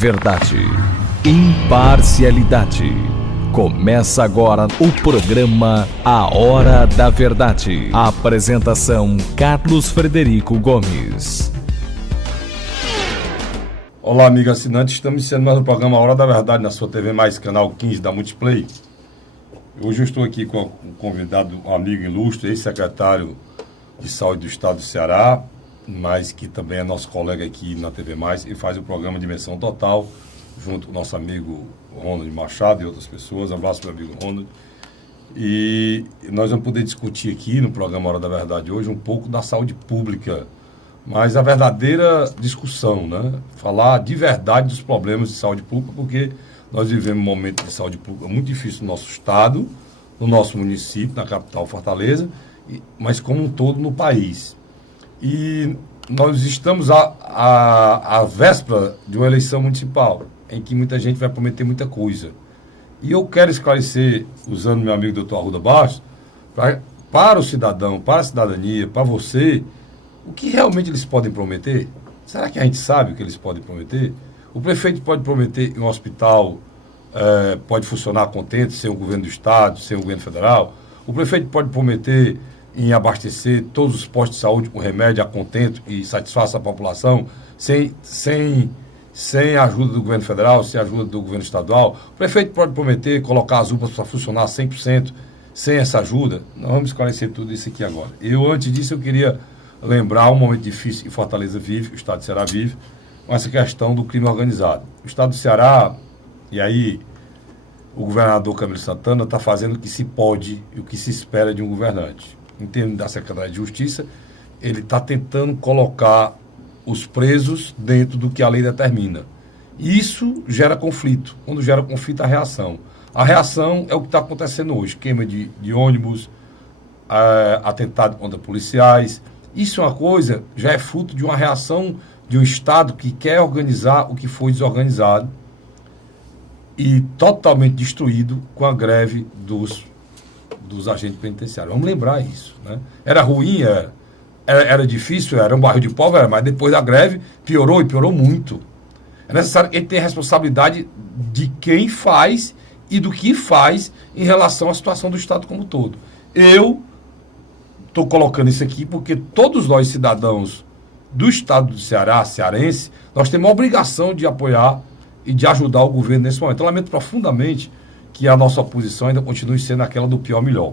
Verdade. Imparcialidade. Começa agora o programa A Hora da Verdade. A apresentação: Carlos Frederico Gomes. Olá, amigo assinante. Estamos iniciando mais um programa A Hora da Verdade na sua TV Mais, canal 15 da Multiplay. Hoje eu estou aqui com um convidado, um amigo ilustre, ex-secretário de Saúde do Estado do Ceará, mas que também é nosso colega aqui na TV Mais e faz o programa Dimensão Total, junto com o nosso amigo Ronald Machado e outras pessoas. Um abraço para o meu amigo Ronald. E nós vamos poder discutir aqui no programa Hora da Verdade hoje um pouco da saúde pública, mas a verdadeira discussão, né? Falar de verdade dos problemas de saúde pública, porque nós vivemos um momento de saúde pública muito difícil no nosso estado, no nosso município, na capital Fortaleza, mas como um todo no país. E nós estamos à véspera de uma eleição municipal, em que muita gente vai prometer muita coisa. E eu quero esclarecer, usando meu amigo Dr. Arruda Bastos, para o cidadão, para a cidadania, para você, o que realmente eles podem prometer. Será que a gente sabe o que eles podem prometer? O prefeito pode prometer que um hospital pode funcionar contente sem o governo do estado, sem o governo federal. O prefeito pode prometer em abastecer todos os postos de saúde com remédio a contento e satisfaça a população sem a ajuda do governo federal, sem a ajuda do governo estadual. O prefeito pode prometer colocar as UPAs para funcionar 100% sem essa ajuda. Nós vamos esclarecer tudo isso aqui agora. Antes disso, eu queria lembrar um momento difícil que Fortaleza vive, o estado do Ceará vive, com essa questão do crime organizado. O estado do Ceará, e aí o governador Camilo Santana está fazendo o que se pode e o que se espera de um governante. Em termos da Secretaria de Justiça, ele está tentando colocar os presos dentro do que a lei determina. E isso gera conflito. Quando gera conflito, a reação. A reação é o que está acontecendo hoje. Queima de ônibus, atentado contra policiais. Isso é uma coisa, já é fruto de uma reação de um Estado que quer organizar o que foi desorganizado e totalmente destruído com a greve dos agentes penitenciários. Vamos lembrar isso, né? Era ruim, era difícil, era um barril de pólvora, mas depois da greve piorou e piorou muito. É necessário que ele tenha responsabilidade de quem faz e do que faz em relação à situação do Estado como um todo. Eu estou colocando isso aqui porque todos nós, cidadãos do Estado do Ceará, cearense, nós temos a obrigação de apoiar e de ajudar o governo nesse momento. Eu lamento profundamente que a nossa oposição ainda continue sendo aquela do pior melhor,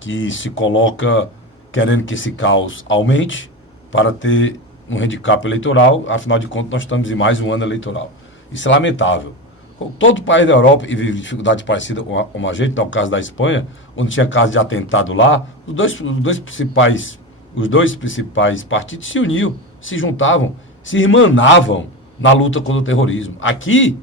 que se coloca querendo que esse caos aumente para ter um handicap eleitoral. Afinal de contas, nós estamos em mais um ano eleitoral. Isso é lamentável. Todo país da Europa vive dificuldade parecida com a gente, no caso da Espanha, onde tinha caso de atentado lá, os dois principais partidos se uniam, se juntavam, se irmanavam na luta contra o terrorismo. Aqui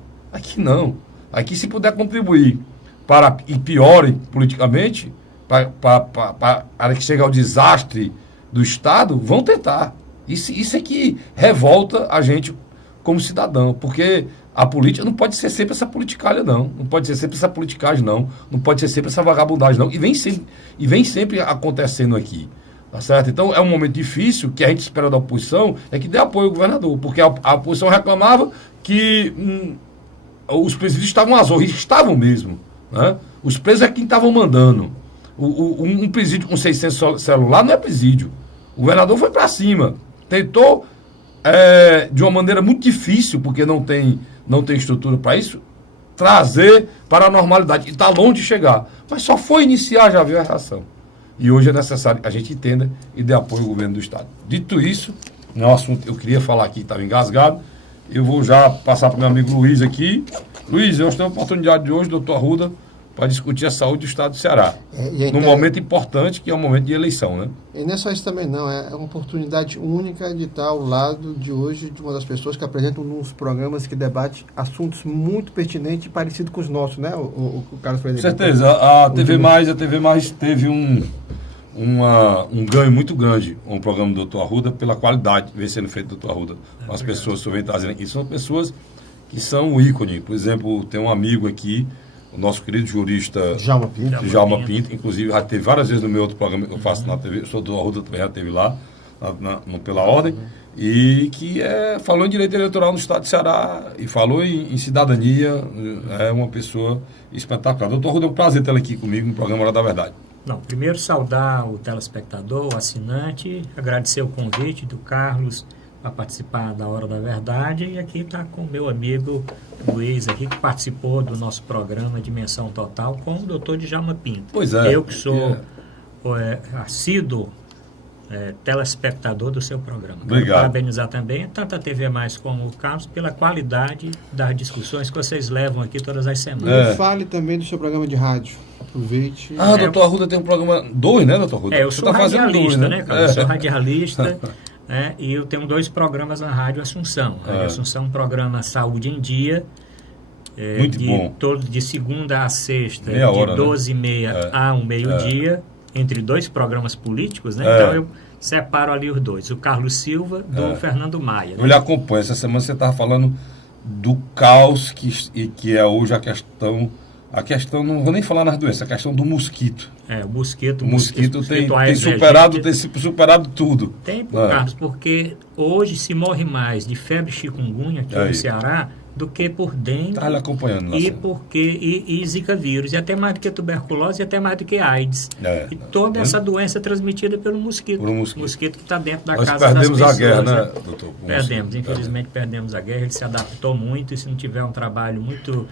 não. Aqui, se puder contribuir para que piore politicamente, para que chegue ao desastre do Estado, vão tentar. Isso é que revolta a gente como cidadão, porque a política não pode ser sempre essa politicalha, não. Não pode ser sempre essa politicagem, não. Não pode ser sempre essa vagabundagem, não. E vem sempre acontecendo aqui. Tá certo? Então, é um momento difícil que a gente espera da oposição é que dê apoio ao governador, porque a oposição reclamava que os presídios estavam azougues, estavam mesmo, né? Os presos é quem estavam mandando. Um presídio com 600 celular não é presídio. O governador foi para cima, tentou de uma maneira muito difícil, porque não tem estrutura para isso, trazer para a normalidade. E está longe de chegar. Mas só foi iniciar, já viu a reação. E hoje é necessário que a gente entenda e dê apoio ao governo do Estado. Dito isso, não é um assunto eu queria falar aqui, estava engasgado. Eu vou já passar para o meu amigo Luiz aqui. Luiz, eu tenho a oportunidade de hoje, doutor Arruda, para discutir a saúde do Estado do Ceará. Num momento importante, que é o momento de eleição, né? E não é só isso também, não. É uma oportunidade única de estar ao lado de hoje de uma das pessoas que apresentam uns programas que debatem assuntos muito pertinentes e parecidos com os nossos, né, o Carlos Frederico? Com certeza. A TV Mais teve um ganho muito grande com o programa do Dr. Arruda pela qualidade que vem sendo feito do Dr. Arruda. As pessoas que vêm trazendo aqui são pessoas que são um ícone. Por exemplo, tem um amigo aqui, o nosso querido jurista Djalma Pinto, inclusive já teve várias vezes no meu outro programa que eu faço na TV, o Dr. Arruda também já esteve lá, pela ordem. e que falou em direito eleitoral no estado de Ceará e falou em cidadania. É uma pessoa espetacular. Doutor Arruda, é um prazer tê-la aqui comigo no programa Hora da Verdade. Não, primeiro saudar o telespectador, o assinante, agradecer o convite do Carlos para participar da Hora da Verdade, e aqui está com o meu amigo Luiz aqui, que participou do nosso programa Dimensão Total com o doutor Djalma Pinto. Pois é. Eu que sou assíduo telespectador do seu programa. Obrigado. Quero parabenizar também tanto a TV Mais como o Carlos pela qualidade das discussões que vocês levam aqui todas as semanas. E fale também do seu programa de rádio. Aproveite. Doutor Arruda tem um programa 2, né, doutor Arruda? Eu sou radialista, né, cara? Eu sou radialista. E eu tenho 2 programas na Rádio Assunção. A Rádio Assunção é um programa Saúde em Dia, muito bom. De segunda a sexta, meia de hora, 12h30 a meio-dia, entre 2 programas políticos, né? Então eu separo ali os 2. O Carlos Silva do Fernando Maia. Eu lhe acompanho. Essa semana você estava falando do caos que é hoje a questão, não vou nem falar nas doenças, a questão do mosquito. O mosquito tem superado tudo. Tem, Carlos, porque hoje se morre mais de febre chikungunya aqui no Ceará do que por dengue. Está lhe acompanhando. E zika vírus, e até mais do que tuberculose, e até mais do que AIDS. E toda essa doença é transmitida pelo mosquito. Mosquito que está dentro da casa das pessoas. Nós perdemos a guerra, né, doutor? Infelizmente perdemos a guerra. Ele se adaptou muito, e se não tiver um trabalho muito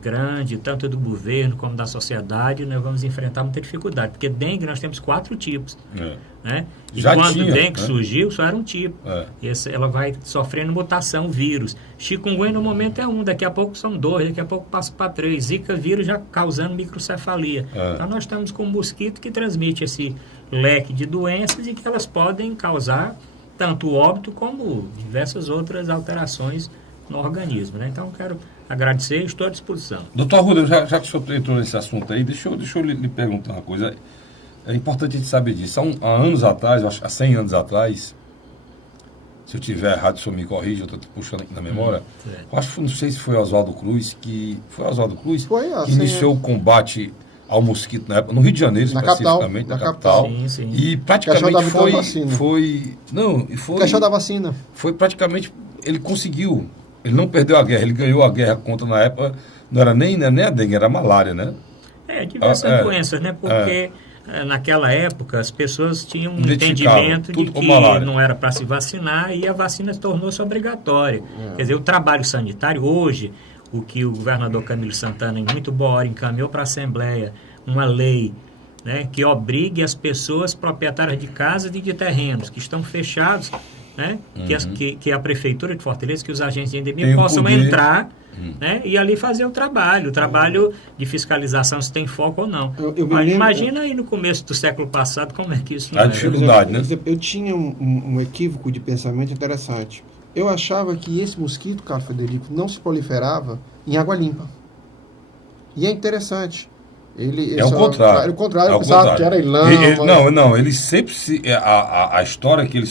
grande, tanto do governo como da sociedade, nós vamos enfrentar muita dificuldade, porque dengue nós temos 4 tipos, né? E quando o dengue surgiu, só era um tipo. Ela vai sofrendo mutação, vírus. Chikungunya no momento é um, daqui a pouco são 2, daqui a pouco passa para 3. Zika vírus já causando microcefalia. Então nós estamos com um mosquito que transmite esse leque de doenças e que elas podem causar tanto óbito como diversas outras alterações no organismo, né? Então quero agradecer e estou à disposição. Doutor Arruda, já que o senhor entrou nesse assunto aí, deixa eu lhe perguntar uma coisa. É importante a gente saber disso. Há anos atrás, acho que há 100 anos atrás, se eu tiver errado, o senhor me corrige, eu estou puxando aqui na memória. Não sei se foi Oswaldo Cruz que iniciou o combate ao mosquito na época, no Rio de Janeiro, especificamente, na capital. Sim. E praticamente foi questão da vacina. Foi praticamente, ele conseguiu. Ele não perdeu a guerra, ele ganhou a guerra contra, na época, não era nem a dengue, era a malária, né? Diversas doenças, né? Porque naquela época as pessoas tinham um entendimento de que não era para se vacinar, e a vacina tornou-se obrigatória. Quer dizer, o trabalho sanitário, hoje, o que o governador Camilo Santana, em muito boa hora, encaminhou para a Assembleia uma lei, né, que obrigue as pessoas proprietárias de casas e de terrenos que estão fechados, né, que a Prefeitura de Fortaleza, que os agentes de endemia possam entrar, né, e ali fazer o trabalho de fiscalização, se tem foco ou não. Mas imagina aí no começo do século passado como é que isso não era. A dificuldade, né? Eu tinha um equívoco de pensamento interessante. Eu achava que esse mosquito, Carlos Frederico, não se proliferava em água limpa. E é interessante. É o contrário. Era o contrário, eu pensava que era em lama. Não, ele sempre a história é que ele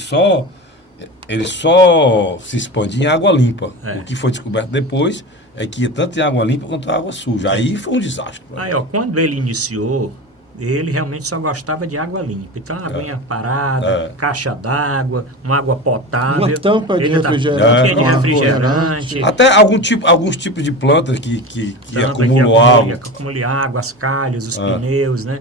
só se expandia em água limpa. O que foi descoberto depois é que ia tanto em água limpa quanto em água suja. Aí foi um desastre. Quando ele iniciou, ele realmente só gostava de água limpa. Então, aguinha parada, caixa d'água, uma água potável. Uma tampa de refrigerante. Até alguns tipos de plantas que acumulam água. Acumulam água, as calhas, os pneus, né?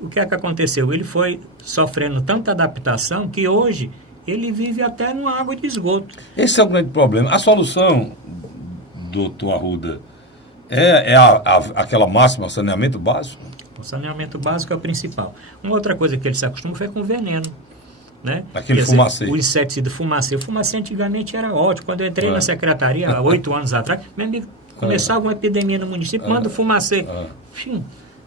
O que é que aconteceu? Ele foi sofrendo tanta adaptação que hoje ele vive até numa água de esgoto. Esse é o grande problema. A solução, doutor Arruda, aquela máxima, saneamento básico? O saneamento básico é o principal. Uma outra coisa que ele se acostuma foi com veneno, né? Aquele fumacê. O inseticida fumacê. O fumacê antigamente era ótimo. Quando eu entrei na secretaria, há 8 anos atrás, começava uma epidemia no município, manda o fumacê. Enfim,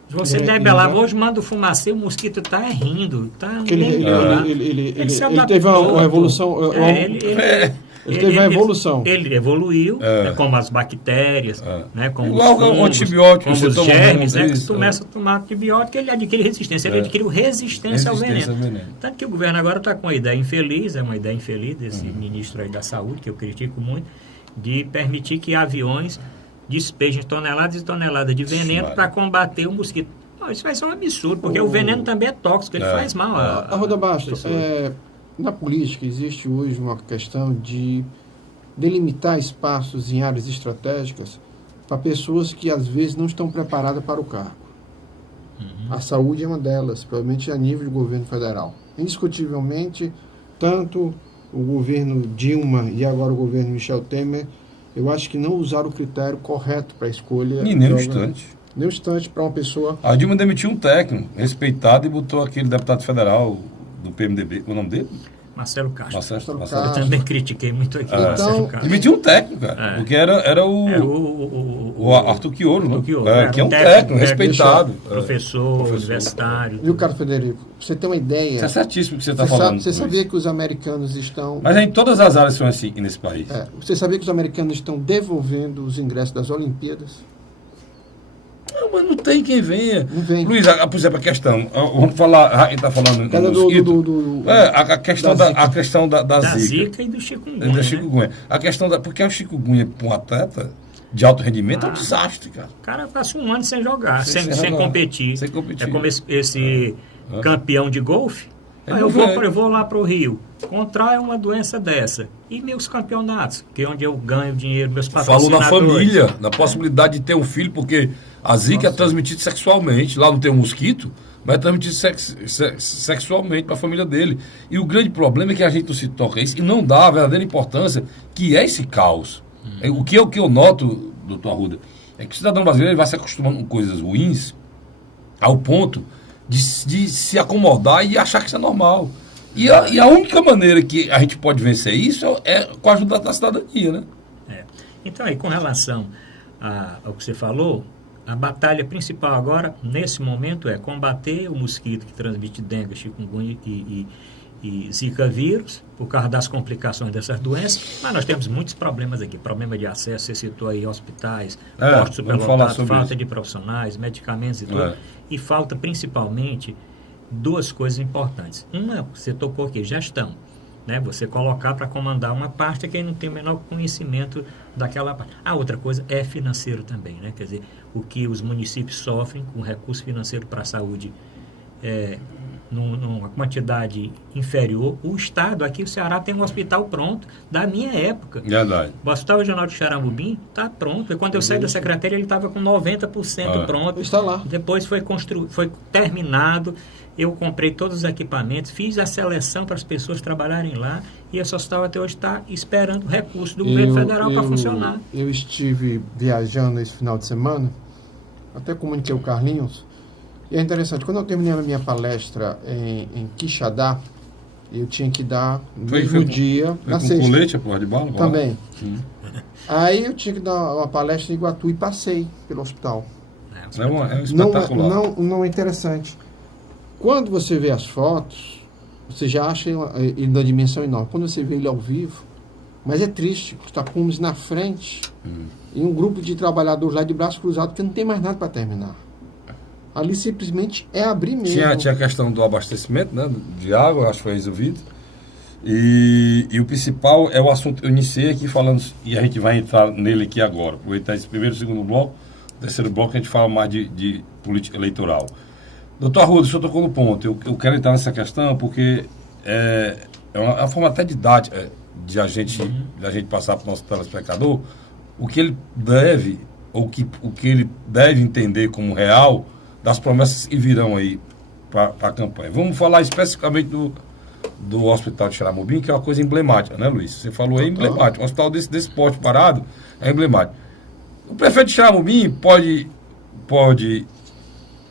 você debelava, hoje manda o fumacê, o mosquito está rindo. Ele teve uma evolução... Ele teve uma evolução. Ele evoluiu, como as bactérias, né, como igual os fungos, o antibiótico, como os germes, né, que você começa a tomar antibiótico, ele adquire resistência. Ele adquiriu resistência ao veneno. Tanto que o governo agora está com uma ideia infeliz, desse ministro aí da Saúde, que eu critico muito, de permitir que aviões despejem toneladas e toneladas de veneno para combater o mosquito. Isso vai ser um absurdo, porque o veneno também é tóxico, ele faz mal Arruda Bastos, Na política existe hoje uma questão de delimitar espaços em áreas estratégicas para pessoas que às vezes não estão preparadas para o cargo. A saúde é uma delas, provavelmente a nível do governo federal. Indiscutivelmente, tanto o governo Dilma e agora o governo Michel Temer, eu acho que não usaram o critério correto para a escolha. E nem um instante. Nem um instante para uma pessoa... A Dilma demitiu um técnico respeitado e botou aquele deputado federal do PMDB, o nome dele? Marcelo Castro. Marcelo Eu Castro. também critiquei muito aqui o Então, Marcelo Castro. Demitiu um técnico, cara. Porque era o Arthur Quioro, né? Arthur Quioro, Que é um técnico respeitado. Professor, universitário. Viu, Carlos Frederico? Você tem uma ideia... Isso é certíssimo o que você está falando. Você sabia que os americanos estão... Mas em todas as áreas são assim nesse país. Você sabia que os americanos estão devolvendo os ingressos das Olimpíadas? Não, mas não tem quem venha. Não vem. Luiz, por exemplo, a questão. Vamos falar. A gente está falando Cada no mosquito. A questão da Da zika. zika e do chikungunya. Da chikungunya. A questão da. Porque o chikungunya para um atleta de alto rendimento é um desastre, cara. O cara passa um ano sem jogar, sem jogar. competir. Sem competir. É como esse campeão de golfe. Ele Aí não eu vem. vou lá para o Rio, contrai uma doença dessa. E meus campeonatos, que é onde eu ganho dinheiro, meus Falou patrocinadores. na família, na possibilidade de ter um filho, porque a zika é transmitida sexualmente. Lá não tem um mosquito, mas é transmitido sexualmente para a família dele. E o grande problema é que a gente não se toca isso e não dá a verdadeira importância que é esse caos. O que eu noto, doutor Arruda, é que o cidadão brasileiro ele vai se acostumando com coisas ruins ao ponto de se acomodar e achar que isso é normal. E a única maneira que a gente pode vencer isso é com a ajuda da cidadania, né? Então, aí, com relação ao que você falou, a batalha principal agora, nesse momento, é combater o mosquito que transmite dengue, chikungunya e zika vírus, por causa das complicações dessas doenças, mas nós temos muitos problemas aqui, problema de acesso, você citou aí hospitais, postos superlotados, falta de profissionais, medicamentos e tudo, e falta principalmente duas coisas importantes. Uma, você tocou aqui, gestão, né? Você colocar para comandar uma parte que não tem o menor conhecimento daquela parte. A outra coisa é financeiro também, né? Quer dizer, o que os municípios sofrem com recurso financeiro para a saúde numa quantidade inferior. O Estado, aqui o Ceará tem um hospital pronto da minha época. Verdade. O Hospital Regional de Xaramubim está pronto. E quando eu saí da secretaria, ele estava com 90% pronto. Está lá. Depois foi terminado. Eu comprei todos os equipamentos, fiz a seleção para as pessoas trabalharem lá. E esse hospital até hoje está esperando recurso do governo federal para funcionar. Eu estive viajando esse final de semana, até comuniquei o Carlinhos. E é interessante, quando eu terminei a minha palestra em Quixadá, eu tinha que dar no mesmo dia, na com sexta. colete, a porra de bala? Também. Aí eu tinha que dar uma palestra em Iguatu e passei pelo hospital. É um espetacular. Não é interessante. Quando você vê as fotos, você já acha ele da dimensão enorme. Quando você vê ele ao vivo, mas é triste, está Pumes na frente e um grupo de trabalhadores lá de braço cruzado que não tem mais nada para terminar. Ali simplesmente é abrir mesmo. Tinha a questão do abastecimento, né, de água, acho que foi resolvido. E o principal é o assunto, eu iniciei aqui falando, e a gente vai entrar nele aqui agora. Aproveitar esse primeiro e segundo bloco, terceiro bloco a gente fala mais de política eleitoral. Doutor Arruda, o senhor tocou no ponto. Eu quero entrar nessa questão porque é uma forma até didática de a gente passar para o nosso telespectador o que ele deve, ou o que ele deve entender como real das promessas que virão aí para a campanha. Vamos falar especificamente do Hospital de Xaramubim, que é uma coisa emblemática, né, Luiz? Você falou aí, emblemático. Um hospital desse porte parado é emblemático. O prefeito de Xaramubim pode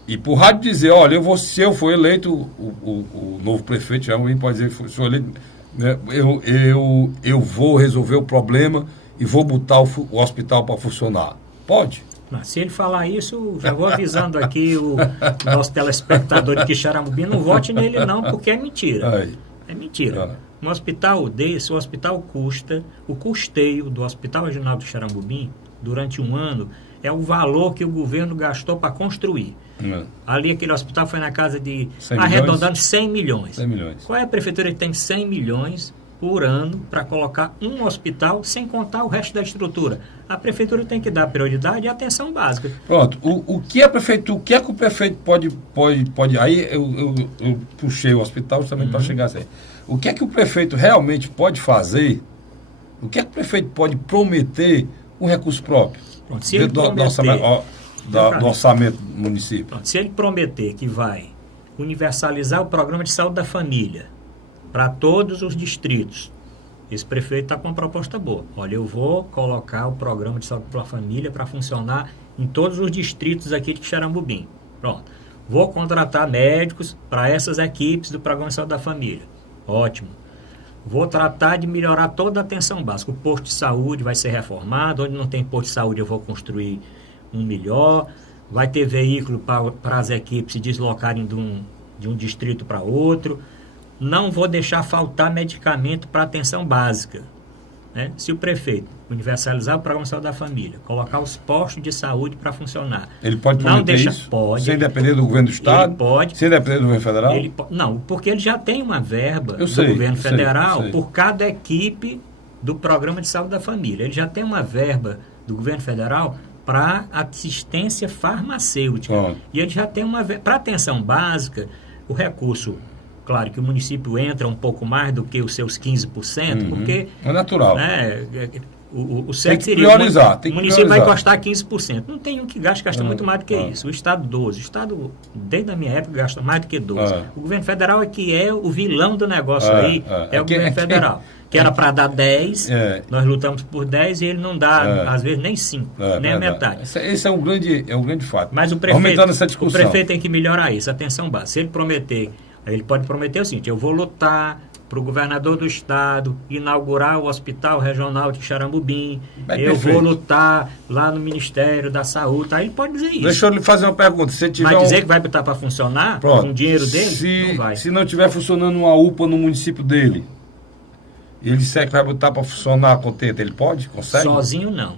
ir para o rádio dizer, olha, se eu for eleito, o novo prefeito de Xaramubim pode dizer, se eu for eleito, né, eu vou resolver o problema e vou botar o hospital para funcionar. Pode? Mas se ele falar isso, já vou avisando aqui o nosso telespectador de Quixaramubim, não vote nele não, porque é mentira. É mentira. Um hospital desse, o hospital o custeio do Hospital Regional do Xaramubim, durante um ano, é o valor que o governo gastou para construir. Ali aquele hospital foi na casa de, arredondando, 100 milhões. 100 milhões. Qual é a prefeitura que tem 100 milhões por ano para colocar um hospital, sem contar o resto da estrutura. A prefeitura tem que dar prioridade à atenção básica. Pronto, o que a prefeitura, o que é que o prefeito pode aí eu puxei o hospital justamente para chegar assim. O que é que o prefeito realmente pode fazer? O que é que o prefeito pode prometer com recurso próprio? Pronto, se ele prometer, do orçamento do município. Pronto, se ele prometer que vai universalizar o programa de saúde da família para todos os distritos, esse prefeito está com uma proposta boa. Olha, eu vou colocar o programa de saúde da família para funcionar em todos os distritos aqui de Xarambubim. Pronto. Vou contratar médicos para essas equipes do programa de saúde da família. Ótimo. Vou tratar de melhorar toda a atenção básica. O posto de saúde vai ser reformado. Onde não tem posto de saúde, eu vou construir um melhor. Vai ter veículo para as equipes se deslocarem de um distrito para outro. Não vou deixar faltar medicamento para atenção básica. Né? Se o prefeito universalizar o programa de saúde da família, colocar os postos de saúde para funcionar... Ele pode prometer isso? Pode. Sem depender do governo do Estado? Ele pode. Sem depender do governo federal? Não, porque ele já tem uma verba do sei, governo federal sei. por cada equipe do programa de saúde da família. Ele já tem uma verba do governo federal para assistência farmacêutica. Bom. E ele já tem uma verba... Para atenção básica, o recurso... Claro que o município entra um pouco mais do que os seus 15%, porque... É natural. Né, o tem que priorizar. O município vai custar 15%. Não tem um que gasta muito mais do que isso. O Estado, 12%. O Estado, desde a minha época, gasta mais do que 12%. O governo federal é que é o vilão do negócio aí. É o governo federal. Que era para dar 10%, nós lutamos por 10% e ele não dá, às vezes, nem 5%, nem a metade. Esse é um grande fato. Mas o prefeito tem que melhorar isso, atenção básica. Se ele prometer... Ele pode prometer o seguinte: eu vou lutar para o governador do estado inaugurar o Hospital Regional de Xarambubim, vou lutar lá no Ministério da Saúde. Aí ele pode dizer isso. Deixa eu lhe fazer uma pergunta. Se tiver Vai dizer que vai botar para funcionar com o dinheiro dele? Não vai. Se não estiver funcionando uma UPA no município dele, ele disser que vai botar para funcionar contente, ele pode? Consegue? Sozinho não.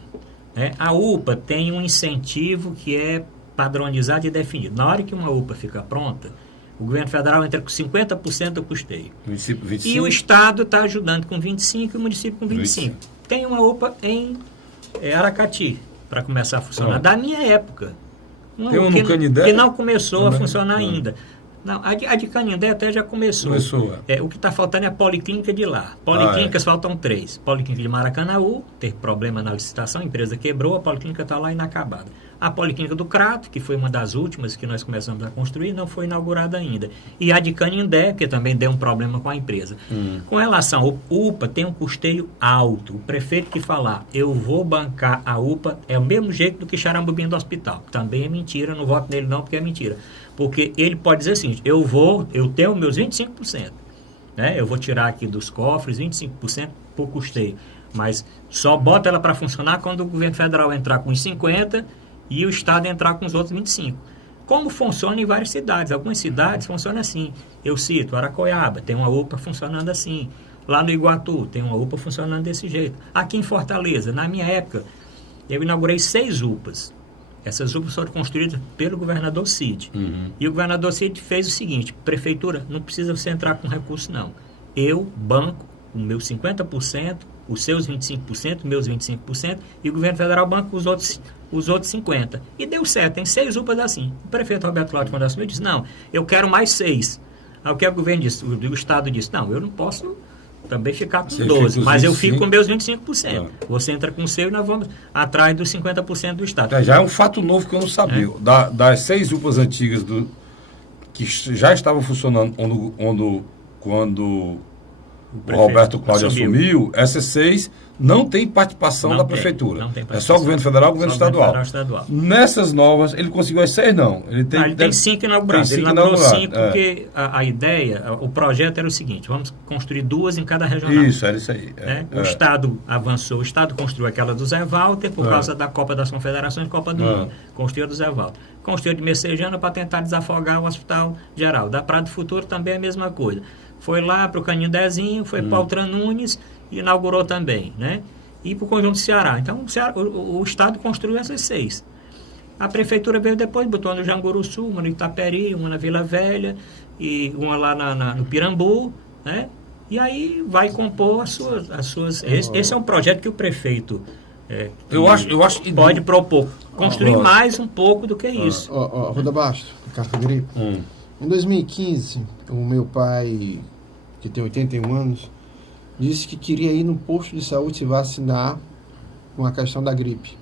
A UPA tem um incentivo que é padronizado e definido. Na hora que uma UPA fica pronta, o governo federal entra com 50% do custeio. Município 25%. E o Estado está ajudando com 25% e o município com 25%. Tem uma UPA em Aracati para começar a funcionar. Da minha época. Tem uma no Canindé? Que não começou a funcionar ainda. Não, a de Canindé até já começou. O que está faltando é a policlínica de lá. Policlínicas faltam 3. Policlínica de Maracanaú, teve problema na licitação, a empresa quebrou, a policlínica está lá inacabada. A policlínica do Crato, que foi uma das últimas que nós começamos a construir, não foi inaugurada ainda. E a de Canindé, que também deu um problema com a empresa. Com relação ao UPA, tem um custeio alto. O prefeito que falar, eu vou bancar a UPA, é o mesmo jeito do que Xarambubim do hospital. Também é mentira, não voto nele não, porque é mentira. Porque ele pode dizer o seguinte: eu tenho meus 25%. Né? Eu vou tirar aqui dos cofres 25% por custeio. Mas só bota ela para funcionar quando o governo federal entrar com os 50% e o Estado entrar com os outros 25%. Como funciona em várias cidades. Algumas cidades funcionam assim. Eu cito, Aracoiaba, tem uma UPA funcionando assim. Lá no Iguatu, tem uma UPA funcionando desse jeito. Aqui em Fortaleza, na minha época, eu inaugurei 6 UPAs. Essas UPAs foram construídas pelo governador Cid. E o governador Cid fez o seguinte: prefeitura, não precisa você entrar com recurso, não. Eu banco o meu 50%, os seus 25%, meus 25%, e o governo federal banca os outros 50%. E deu certo, tem 6 UPAs assim. O prefeito Roberto Cláudio, quando assumiu, disse: não, eu quero mais 6. Aí o que o governo disse? O Estado disse: não, eu não posso também ficar com 12, mas eu fico com meus 25%. Você entra com o seu e nós vamos atrás dos 50% do Estado. Já é um fato novo que eu não sabia. Das 6 UPAs antigas que já estavam funcionando quando o Roberto Cláudio assumiu, essas 6 não tem participação da prefeitura. É só o governo federal e o governo estadual. Nessas novas, ele conseguiu as 6, não. Ele tem 5 inauguradas. Ele inaugurou 5 porque a ideia, o projeto era o seguinte: vamos construir 2 em cada regional. Isso, era isso aí. O Estado avançou, o Estado construiu aquela do Zé Walter por causa da Copa das Confederações e Copa do Mundo. Construiu a do Zé Walter. Construiu de Messejana para tentar desafogar o Hospital Geral. Da Praia do Futuro também é a mesma coisa. Foi lá para o Canindézinho, foi para o Altran Nunes e inaugurou também, né? E para o Conjunto Ceará. Então, o Estado construiu essas 6. A Prefeitura veio depois, botou no Janguruçu, uma no Itaperi, uma na Vila Velha, e uma lá no Pirambu, né? E aí vai compor as suas... Esse é um projeto que o prefeito eu acho que pode propor. Construir mais um pouco do que isso. Roda Basto, Ricardo Frederico. Em 2015, o meu pai, que tem 81 anos, disse que queria ir no posto de saúde se vacinar com a questão da gripe.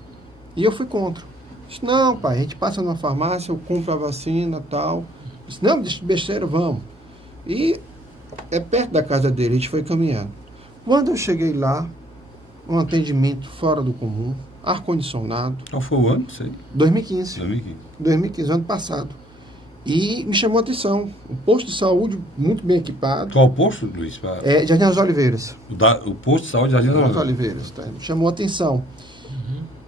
E eu fui contra. Disse, não, pai, a gente passa na farmácia, eu compro a vacina e tal. Disse, não, besteira, vamos. E é perto da casa dele, a gente foi caminhando. Quando eu cheguei lá, um atendimento fora do comum, ar-condicionado. Qual foi o ano? Sei. 2015, ano passado. E me chamou a atenção. Um posto de saúde muito bem equipado. Qual posto, Luiz? Jardim das Oliveiras. O posto de saúde Jardim das Oliveiras. Tá? Me chamou a atenção.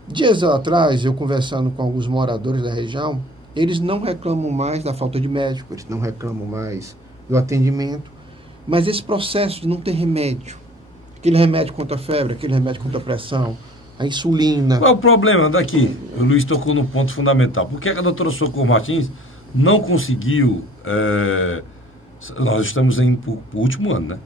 Dias atrás, eu conversando com alguns moradores da região, eles não reclamam mais da falta de médico, eles não reclamam mais do atendimento, mas esse processo de não ter remédio, aquele remédio contra a febre, aquele remédio contra a pressão, a insulina... Qual é o problema daqui? O Luiz tocou no ponto fundamental. Por que a doutora Socorro Martins não conseguiu... nós estamos indo para o último ano, né?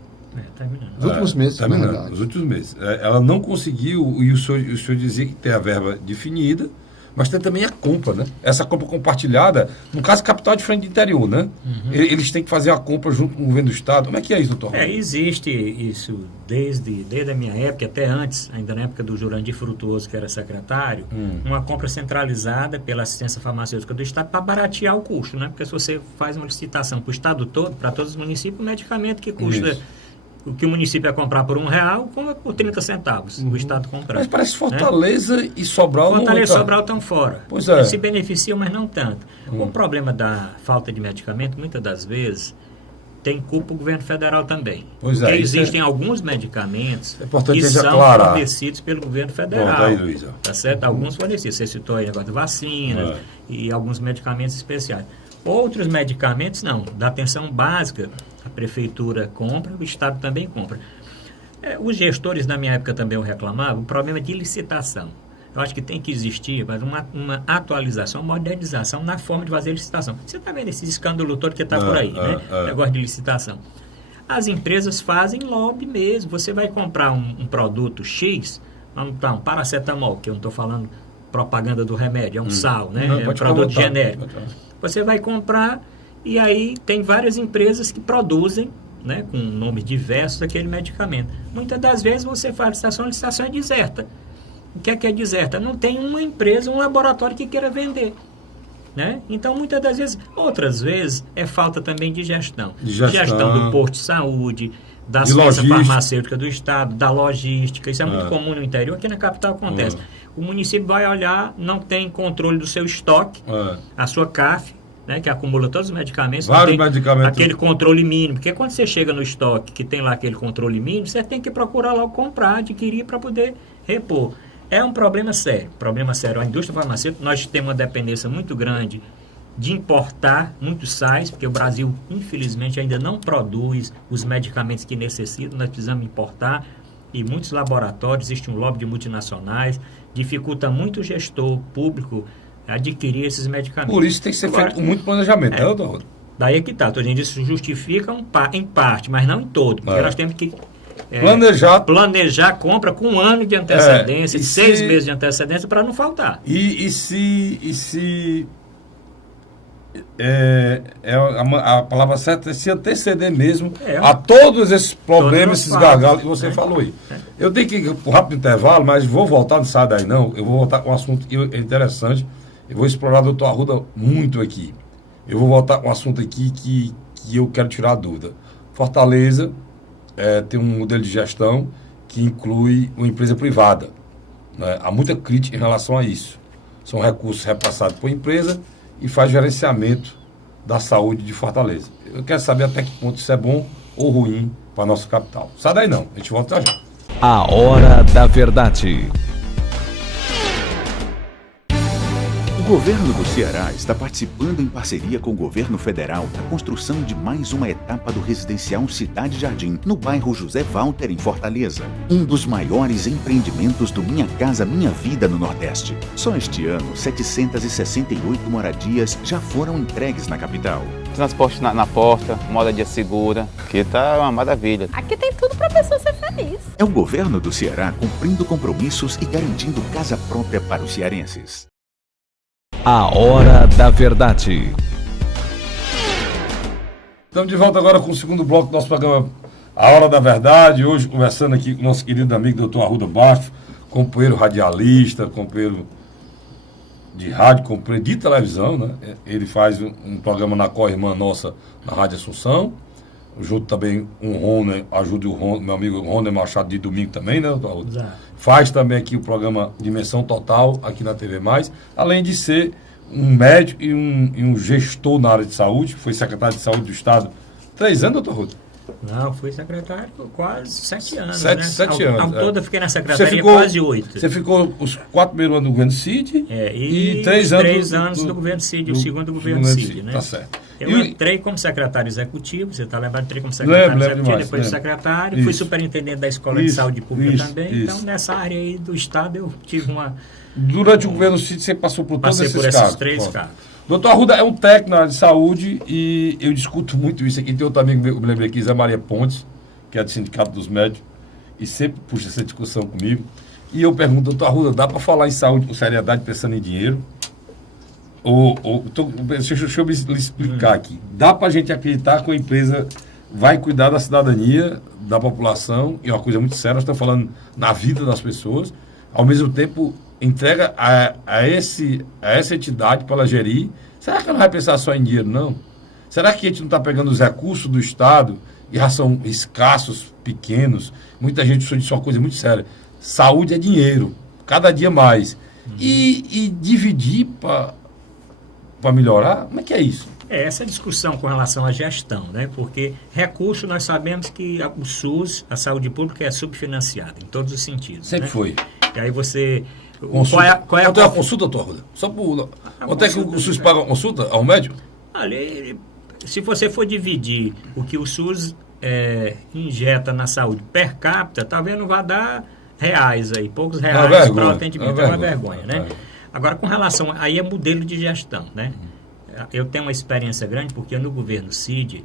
Terminando. Os últimos meses, na verdade. Os últimos meses. Ela não conseguiu, e o senhor dizia que tem a verba definida, mas tem também a compra, né? Essa compra compartilhada, no caso, capital de frente de interior, né? Eles têm que fazer a compra junto com o governo do Estado. Como é que é isso, doutor? Existe isso desde a minha época, até antes, ainda na época do Jurandir Frutuoso, que era secretário, uma compra centralizada pela assistência farmacêutica do Estado para baratear o custo, né? Porque se você faz uma licitação para o Estado todo, para todos os municípios, o medicamento que custa... O que o município ia comprar por R$1, compra por 30 centavos. O Estado comprando. Mas parece Fortaleza e Sobral Fortaleza e Sobral estão fora. Pois é. Eles se beneficiam, mas não tanto. O problema da falta de medicamento, muitas das vezes, tem culpa o governo federal também. Pois porque existem alguns medicamentos que são fornecidos pelo governo federal. Pronto, aí, Luísa. Tá certo? Alguns fornecidos. Você citou aí o negócio de vacinas e alguns medicamentos especiais. Outros medicamentos, não. Da atenção básica, a prefeitura compra, o Estado também compra. Os gestores da minha época também reclamavam o problema de licitação. Eu acho que tem que existir uma atualização, modernização na forma de fazer licitação. Você está vendo esse escândalo todo que está por aí, né? Negócio de licitação. As empresas fazem lobby mesmo. Você vai comprar um produto X, um paracetamol, que eu não estou falando propaganda do remédio, é um sal, né? É um produto genérico. Você vai comprar e aí tem várias empresas que produzem, né, com nomes diversos, aquele medicamento. Muitas das vezes você faz a licitação é deserta. O que é deserta? Não tem uma empresa, um laboratório que queira vender. Né? Então, muitas das vezes, outras vezes, é falta também de gestão. Gestão do posto de saúde, da assistência farmacêutica do Estado, da logística. Isso é muito comum no interior, aqui na capital acontece. O município vai olhar, não tem controle do seu estoque, a sua CAF, né, que acumula todos os medicamentos, vários medicamentos, aquele controle mínimo. Porque quando você chega no estoque, que tem lá aquele controle mínimo, você tem que procurar logo comprar, adquirir para poder repor. É um problema sério. A indústria farmacêutica, nós temos uma dependência muito grande de importar muitos sais, porque o Brasil, infelizmente, ainda não produz os medicamentos que necessita, nós precisamos importar, e muitos laboratórios, existe um lobby de multinacionais, dificulta muito o gestor público adquirir esses medicamentos. Por isso tem que ser feito com muito planejamento, né, doutor? Daí é que está, isso justifica em parte, mas não em todo, porque nós temos que planejar a compra com 1 ano de antecedência, 6 meses de antecedência para não faltar. E se a palavra certa é se anteceder mesmo a todos esses problemas, esses gargalos que você falou aí. Eu tenho que ir para um rápido intervalo, mas vou voltar, não sai daí não, eu vou voltar com um assunto que é interessante, eu vou explorar o doutor Arruda muito aqui. Eu vou voltar com um assunto aqui que eu quero tirar a dúvida. Fortaleza tem um modelo de gestão que inclui uma empresa privada. Né? Há muita crítica em relação a isso. São recursos repassados por empresa e faz gerenciamento da saúde de Fortaleza. Eu quero saber até que ponto isso é bom ou ruim para a nossa capital. Sai daí não, a gente volta já. A Hora da Verdade. O governo do Ceará está participando em parceria com o governo federal da construção de mais uma etapa do residencial Cidade Jardim, no bairro José Walter, em Fortaleza. Um dos maiores empreendimentos do Minha Casa Minha Vida no Nordeste. Só este ano, 768 moradias já foram entregues na capital. transporte na porta, moda segura, que tá uma maravilha. Aqui tem tudo para a pessoa ser feliz. É o governo do Ceará cumprindo compromissos e garantindo casa própria para os cearenses. A Hora da Verdade. Estamos de volta agora com o segundo bloco do nosso programa A Hora da Verdade. Hoje conversando aqui com o nosso querido amigo Dr. Arruda Bastos, companheiro radialista, companheiro de rádio, companheiro de televisão, né? Ele faz um programa na Co-Irmã Nossa, na Rádio Assunção. Junto também um Rony, ajuda o Rony, meu amigo Rony Machado, de domingo também, né, Dr. Arruda? Exato. Faz também aqui o programa Dimensão Total, aqui na TV+, além de ser um médico e um gestor na área de saúde, foi secretário de saúde do Estado 3 anos, doutor Ruto? Não, fui secretário por quase 7 anos. Sete anos. Ao todo eu fiquei na secretaria quase 8. Você ficou os 4 primeiros anos do governo Cid e 3 anos do governo Cid, o segundo governo Cid, né? Tá certo. Eu entrei como secretário executivo, você está lembrado? Entrei como secretário executivo, demais, depois de secretário, fui superintendente da Escola de Saúde Pública também. Então, nessa área aí do Estado, eu tive uma... Durante o governo Cid, você passou por todos esses cargos? Passei por esses 3 cargos. Doutor Arruda é um técnico na área de saúde e eu discuto muito isso aqui. Tem outro amigo meu, eu me lembrei aqui, Zé Maria Pontes, que é do Sindicato dos Médicos, e sempre puxa essa discussão comigo. E eu pergunto, doutor Arruda, dá para falar em saúde com seriedade pensando em dinheiro? Deixa eu me explicar aqui. Dá para a gente acreditar que a empresa vai cuidar da cidadania, da população, e é uma coisa muito séria, nós estamos falando na vida das pessoas, ao mesmo tempo entrega a essa entidade para ela gerir. Será que ela não vai pensar só em dinheiro, não? Será que a gente não está pegando os recursos do Estado, e já são escassos, pequenos? Muita gente diz uma coisa muito séria. Saúde é dinheiro, cada dia mais. E dividir para melhorar, como é que é isso? Essa discussão com relação à gestão, né? Porque recurso, nós sabemos que o SUS, a saúde pública, é subfinanciada em todos os sentidos. Sempre foi. E aí você... Qual é a consulta, doutor Arruda? Só por... Quanto é que o SUS paga a consulta ao médico? Ali, se você for dividir o que o SUS injeta na saúde per capita, talvez não vá dar reais aí, poucos reais para o atendimento. É uma vergonha, né? Agora, com relação... Aí é modelo de gestão, né? Eu tenho uma experiência grande porque no governo Cid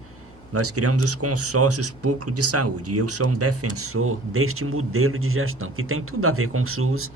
nós criamos os consórcios públicos de saúde e eu sou um defensor deste modelo de gestão, que tem tudo a ver com o SUS,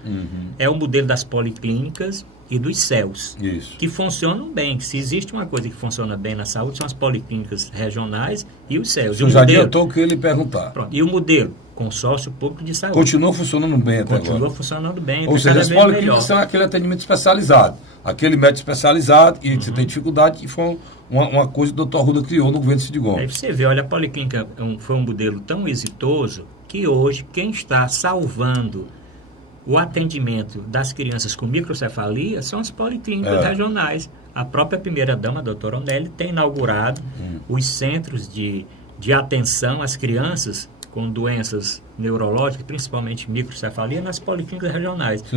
é o modelo das policlínicas e dos CELS, que funcionam bem. Se existe uma coisa que funciona bem na saúde, são as policlínicas regionais e os CELS. Eu já adiantou o que ele perguntar. Pronto. E o modelo? Consórcio público de saúde. Continua funcionando bem até agora. Continua funcionando bem. Ou seja, as policlínicas são aquele atendimento especializado. Aquele médico especializado e você tem dificuldade, que foi uma coisa que o doutor Arruda criou no governo Cid Gomes. Aí você vê, olha, a policlínica foi um modelo tão exitoso que hoje quem está salvando o atendimento das crianças com microcefalia são as policlínicas regionais. A própria primeira-dama, a doutora Onelli, tem inaugurado os centros de atenção às crianças com doenças neurológicas, principalmente microcefalia, nas policlínicas regionais. Se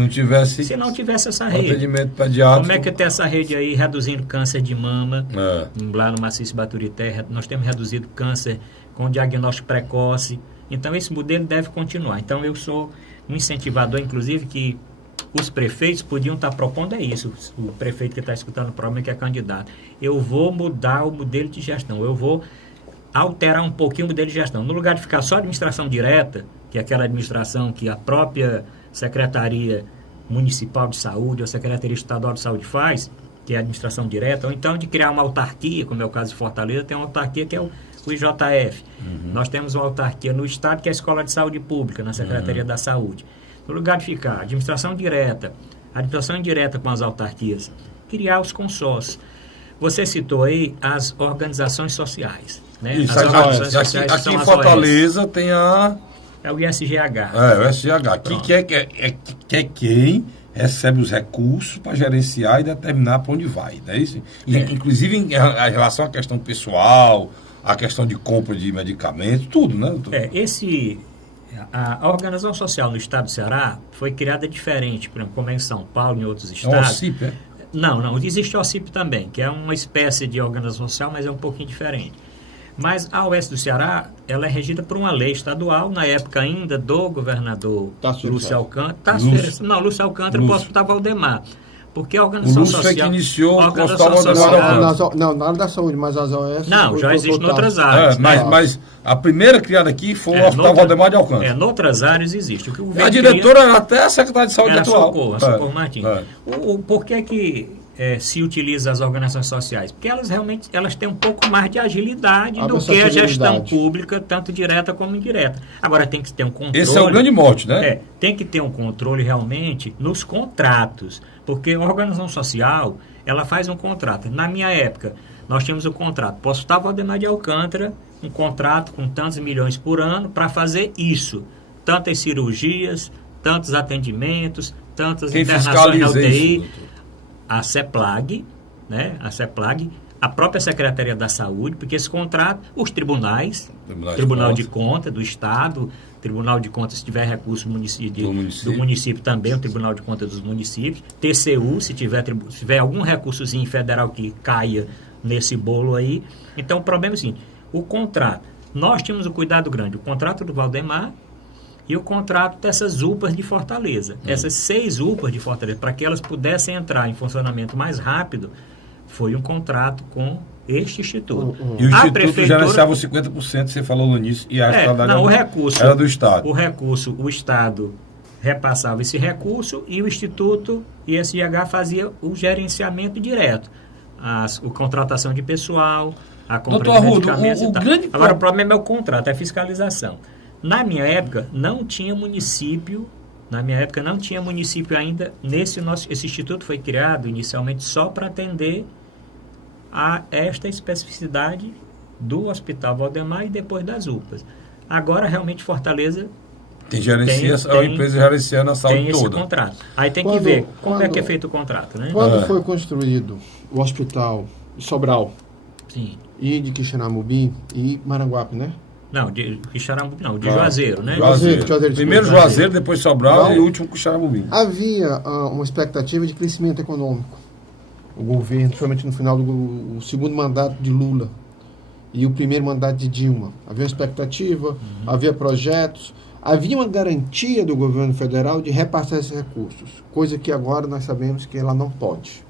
não tivesse essa rede, atendimento pediátrico... Como é que tem essa rede aí reduzindo câncer de mama? Lá no Maciço Baturité, nós temos reduzido câncer com diagnóstico precoce. Então, esse modelo deve continuar. Então, eu sou um incentivador, inclusive, que os prefeitos podiam estar propondo isso. O prefeito que está escutando o programa, que é candidato. Eu vou mudar o modelo de gestão. Eu vou alterar um pouquinho o modelo de gestão. No lugar de ficar só administração direta, que é aquela administração que a própria Secretaria Municipal de Saúde ou a Secretaria Estadual de Saúde faz, que é a administração direta, ou então de criar uma autarquia, como é o caso de Fortaleza, tem uma autarquia que é o IJF. Nós temos uma autarquia no Estado, que é a Escola de Saúde Pública, na Secretaria da Saúde. No lugar de ficar administração direta, administração indireta com as autarquias, criar os consórcios. Você citou aí as organizações sociais. Né? Isso, aqui em Fortaleza tem é o ISGH. O ISGH, que é quem recebe os recursos para gerenciar e determinar para onde vai, não é isso? Inclusive em relação à questão pessoal, à questão de compra de medicamentos, tudo, né, doutor? A organização social no estado do Ceará foi criada diferente, por exemplo, como é em São Paulo e em outros estados. É o OCIP, é? Não, existe o OCIP também, que é uma espécie de organização social, mas é um pouquinho diferente. Mas a OS do Ceará, ela é regida por uma lei estadual, na época ainda do governador Lúcio Alcântara. Lúcio Alcântara e o hospital Valdemar. Porque a O organização Lúcio foi que social... iniciou a o organização Hospital Valdemar social... Não, na área da saúde, mas as OS... Não, já existe em outras áreas. Mas a primeira criada aqui foi o Hospital noutra- Valdemar de Alcântara. Noutras áreas existe. O que o A governo diretora era até a secretária de saúde era atual. Socorro Martins. É. Por que se utiliza as organizações sociais? Porque elas realmente têm um pouco mais de agilidade A do que a gestão versatilidade. pública, tanto direta como indireta. Agora tem que ter um controle. Esse é o grande mote, né? Tem que ter um controle realmente nos contratos, porque a organização social, ela faz um contrato. Na minha época, nós tínhamos o contrato. O Hospital Valdemar de Alcântara, um contrato com tantos milhões por ano para fazer isso. Tantas cirurgias, tantos atendimentos, tantas Quem internações na fiscaliza UTI. isso, doutor? A CEPLAG, né? A CEPLAG, a própria Secretaria da Saúde, porque esse contrato, os tribunais, Tribunal de Contas do Estado, Tribunal de Contas se tiver recurso do município também, o Tribunal de Contas dos municípios, TCU, se tiver algum recursozinho federal que caia nesse bolo aí. Então o problema é o seguinte, o contrato, nós tínhamos um cuidado grande, o contrato do Valdemar e o contrato dessas UPAs de Fortaleza. Essas 6 UPAs de Fortaleza, para que elas pudessem entrar em funcionamento mais rápido, foi um contrato com este instituto. E o A Instituto prefeitura gerenciava os 50%, você falou no início, e a o recurso era do Estado. O Estado repassava esse recurso e o Instituto ISGH fazia o gerenciamento direto. A contratação de pessoal, a compra Doutor de Arruda, medicamentos e tal. grande Agora, o problema é o contrato, é a fiscalização. Na minha época, não tinha município ainda, esse instituto foi criado inicialmente só para atender a esta especificidade do Hospital Valdemar e depois das UPAs. Agora, realmente, Fortaleza a empresa gerenciando a saúde tem esse toda. contrato. Aí tem que ver como é que é feito o contrato, né? Quando foi construído o hospital de Sobral Sim. e de Quixeramobim e Maranguape, né? Não, de Juazeiro, né? Juazeiro, Primeiro desculpa, Juazeiro, depois Sobral e o último Quixeramobim. Havia uma expectativa de crescimento econômico. O governo, principalmente no final do segundo mandato de Lula e o primeiro mandato de Dilma. Havia uma expectativa, havia projetos, havia uma garantia do governo federal de repassar esses recursos, coisa que agora nós sabemos que ela não pode.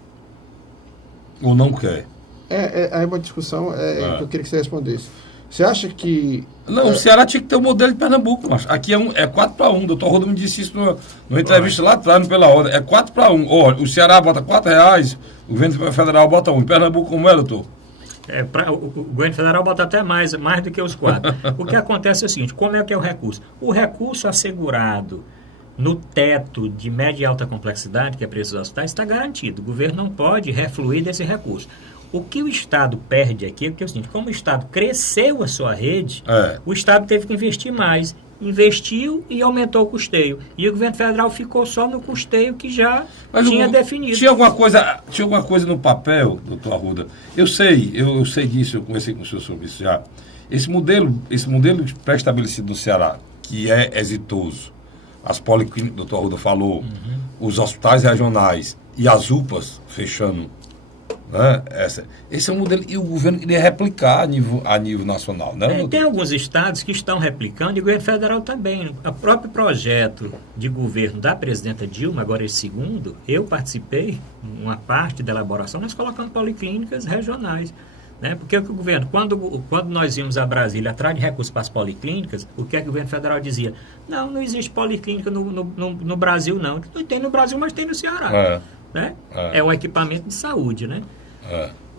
Ou não quer. É uma discussão que eu queria que você respondesse. Você acha que... Não, o Ceará tinha que ter o modelo de Pernambuco, mas aqui é 4-1. O doutor Arruda me disse isso numa entrevista lá atrás, no Pela Ordem. É 4-1. Olha, o Ceará bota R$4, o governo federal bota 1. Em Pernambuco, como é, doutor? O governo federal bota até mais do que os 4. O que acontece é o seguinte, como é que é o recurso? O recurso assegurado no teto de média e alta complexidade, que é preço dos hospitais, está garantido. O governo não pode refluir desse recurso. O que o Estado perde aqui é o seguinte, como o Estado cresceu a sua rede, o Estado teve que investir mais. Investiu e aumentou o custeio. E o governo federal ficou só no custeio que já tinha definido. Tinha alguma coisa no papel, doutor Arruda? Eu sei disso, eu conversei com o senhor sobre isso já. Esse modelo pré-estabelecido do Ceará, que é exitoso, as policlínicas, o doutor Arruda falou, os hospitais regionais e as UPAs fechando, né? Esse é um modelo e o governo queria replicar a nível nacional, né? Tem alguns estados que estão replicando e o governo federal também. O próprio projeto de governo da presidenta Dilma, agora esse segundo, eu participei, uma parte da elaboração, nós colocamos policlínicas regionais. Né? Porque o governo, quando nós íamos a Brasília atrás de recursos para as policlínicas, o que é que o governo federal dizia? Não existe policlínica no Brasil, não. Tem no Brasil, mas tem no Ceará. Né? É um equipamento de saúde, né?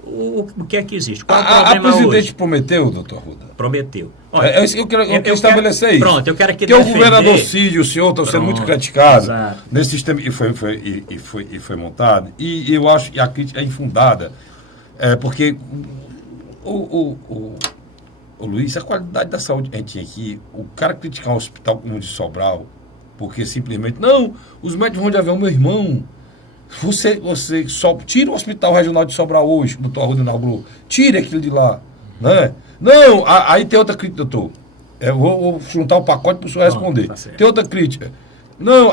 O que é que existe? Qual o problema a presidente hoje? Prometeu, doutor Arruda? Prometeu. Olha, eu quero estabelecer isso. Pronto, eu quero que porque o governador Cid, o senhor, estão sendo muito criticados nesse sistema e foi montado. E eu acho que a crítica é infundada. Porque o Luiz, a qualidade da saúde que a gente tinha aqui, o cara criticar um hospital como o de Sobral, porque simplesmente, não, os médicos vão de avião, meu irmão, você só tira o hospital regional de Sobral hoje, o doutor Arruda inaugurou, tire aquilo de lá, né? Não, aí tem outra crítica, doutor, eu vou juntar o pacote para o senhor responder. Tá, tem outra crítica, não,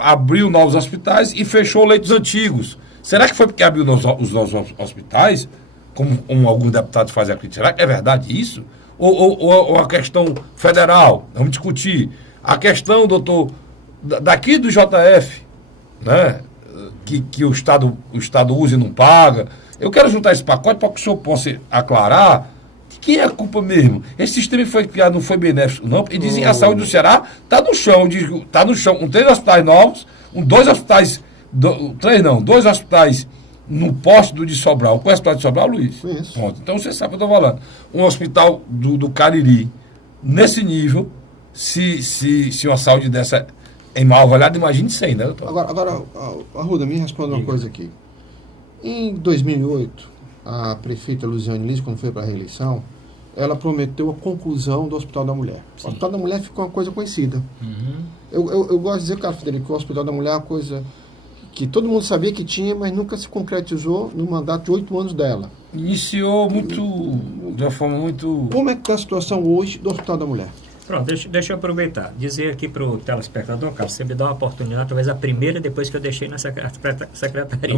abriu novos hospitais e fechou leitos antigos. Será que foi porque abriu os novos hospitais, como alguns deputados fazem a crítica? Será que é verdade isso? Ou a questão federal? Vamos discutir. A questão, doutor, daqui do JF, né? que o Estado usa e não paga. Eu quero juntar esse pacote para que o senhor possa aclarar de quem é a culpa mesmo. Esse sistema foi criado, não foi benéfico, não. E dizem que a saúde do Ceará está no chão. Está no chão com 3 hospitais novos, dois hospitais no poste de Sobral. Qual é o hospital de Sobral, Luiz? Isso. Pronto. Então você sabe o que eu estou falando. Um hospital do Cariri, nesse nível, se uma saúde dessa é mal avaliada, imagine 100, né, doutor? Agora, Arruda, me responda uma coisa aqui. Em 2008, a prefeita Luziane Liz, quando foi para a reeleição, ela prometeu a conclusão do Hospital da Mulher. Sim. O Hospital da Mulher ficou uma coisa conhecida. Eu gosto de dizer, Carlos Frederico, que o Hospital da Mulher é uma coisa que todo mundo sabia que tinha, mas nunca se concretizou no mandato de 8 anos dela. Iniciou de uma forma muito... Como é que está a situação hoje do Hospital da Mulher? Pronto, deixa eu aproveitar. Dizer aqui para o telespectador, Carlos, você me dá uma oportunidade, talvez a primeira, depois que eu deixei na secretaria.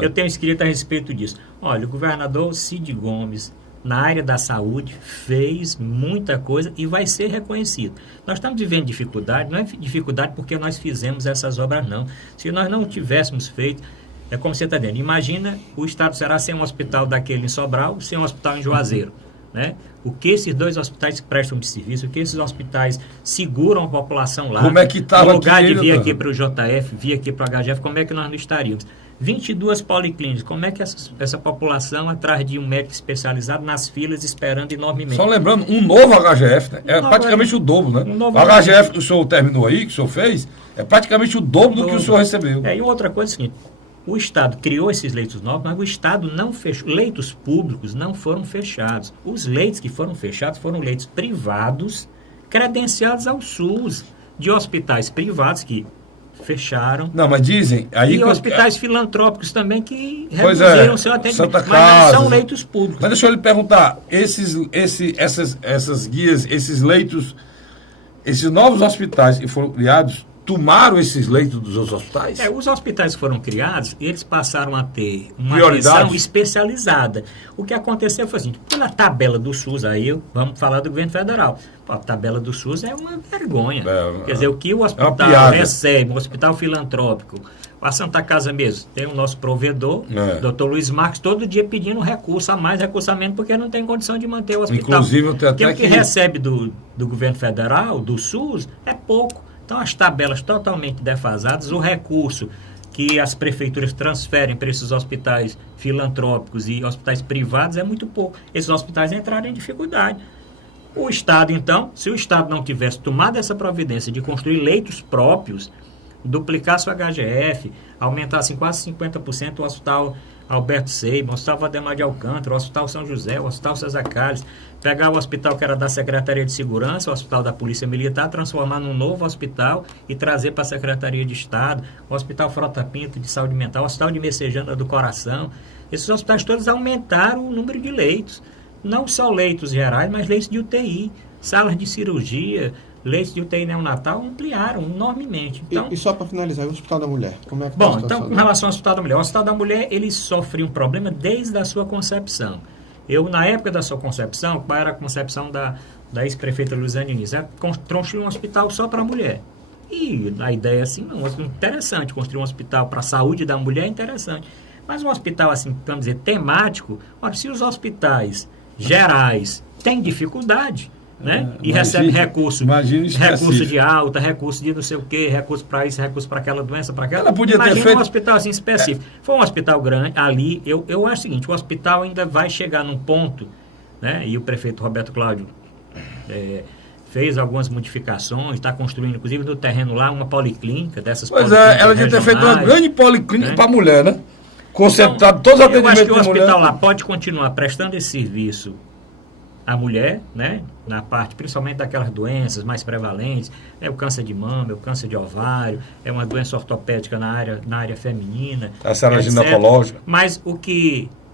Eu tenho escrito a respeito disso. Olha, o governador Cid Gomes, na área da saúde, fez muita coisa e vai ser reconhecido. Nós estamos vivendo dificuldade, não é dificuldade porque nós fizemos essas obras, não. Se nós não tivéssemos feito, é como você está dizendo, imagina o Estado do Ceará sem um hospital daquele em Sobral, sem um hospital em Juazeiro. Né? O que esses 2 hospitais prestam de serviço, o que esses hospitais seguram a população lá. Como é que estava no lugar de vir aqui para o JF, vir aqui para o HGF, como é que nós não estaríamos? 22 policlínicas, como é que essa população atrás de um médico especializado nas filas esperando enormemente? Só lembrando, um novo HGF, né? É praticamente o dobro, né? O HGF que o senhor terminou aí, que o senhor fez, é praticamente o dobro do que o senhor recebeu. E outra coisa é o seguinte, o Estado criou esses leitos novos, mas o Estado não fechou. Leitos públicos não foram fechados. Os leitos que foram fechados foram leitos privados, credenciados ao SUS, de hospitais privados que fecharam. Não, mas dizem... Aí e hospitais filantrópicos também que reduziram o seu atendimento. Santa Casa, mas não são leitos públicos. Mas deixa eu lhe perguntar, essas guias, esses leitos, esses novos hospitais que foram criados, tomaram esses leitos dos outros hospitais? Os hospitais que foram criados, eles passaram a ter uma atenção especializada. O que aconteceu foi assim, pela tabela do SUS, aí vamos falar do governo federal. A tabela do SUS é uma vergonha. Quer dizer, o que o hospital recebe, um hospital filantrópico, a Santa Casa mesmo, tem o nosso provedor, Dr. Luiz Marques, todo dia pedindo recurso a mais, recursamento, porque não tem condição de manter o hospital. Inclusive, eu tenho até o que recebe do governo federal, do SUS, é pouco. Então, as tabelas totalmente defasadas, o recurso que as prefeituras transferem para esses hospitais filantrópicos e hospitais privados é muito pouco. Esses hospitais entraram em dificuldade. O Estado, então, se o Estado não tivesse tomado essa providência de construir leitos próprios, duplicar sua HGF, aumentasse em quase 50% o Hospital Alberto Seiba, o Hospital Valdemar de Alcântara, o Hospital São José, o Hospital César Carlos, pegar o hospital que era da Secretaria de Segurança, o Hospital da Polícia Militar, transformar num novo hospital e trazer para a Secretaria de Estado, o Hospital Frota Pinto de Saúde Mental, o Hospital de Messejana do Coração. Esses hospitais todos aumentaram o número de leitos, não só leitos gerais, mas leitos de UTI, salas de cirurgia, leitos de UTI neonatal ampliaram enormemente. Então, e só para finalizar, o Hospital da Mulher, como é que bom, então, com relação ao Hospital da Mulher, o Hospital da Mulher, ele sofre um problema desde a sua concepção. Na época da sua concepção, qual era a concepção da ex-prefeita Luziane Liz? Construir um hospital só para a mulher. E a ideia, assim, não, interessante, construir um hospital para a saúde da mulher é interessante. Mas um hospital, assim, vamos dizer, temático, se os hospitais gerais têm dificuldade, né? E recebe recurso de alta, recurso de não sei o quê, recurso para isso, recurso para aquela doença, para aquela. Ela podia ter feito um hospital assim específico. Foi um hospital grande, ali, eu acho o seguinte, o hospital ainda vai chegar num ponto, né? E o prefeito Roberto Cláudio fez algumas modificações, está construindo, inclusive, no terreno lá, uma policlínica dessas policlínicas ela devia ter feito uma grande policlínica para a mulher, né? Concentrado todos os atendimentos. Eu acho que o hospital lá pode continuar prestando esse serviço à mulher, né? Na parte, principalmente daquelas doenças mais prevalentes, o câncer de mama, o câncer de ovário, é uma doença ortopédica na área feminina. Essa era ginecológica. Mas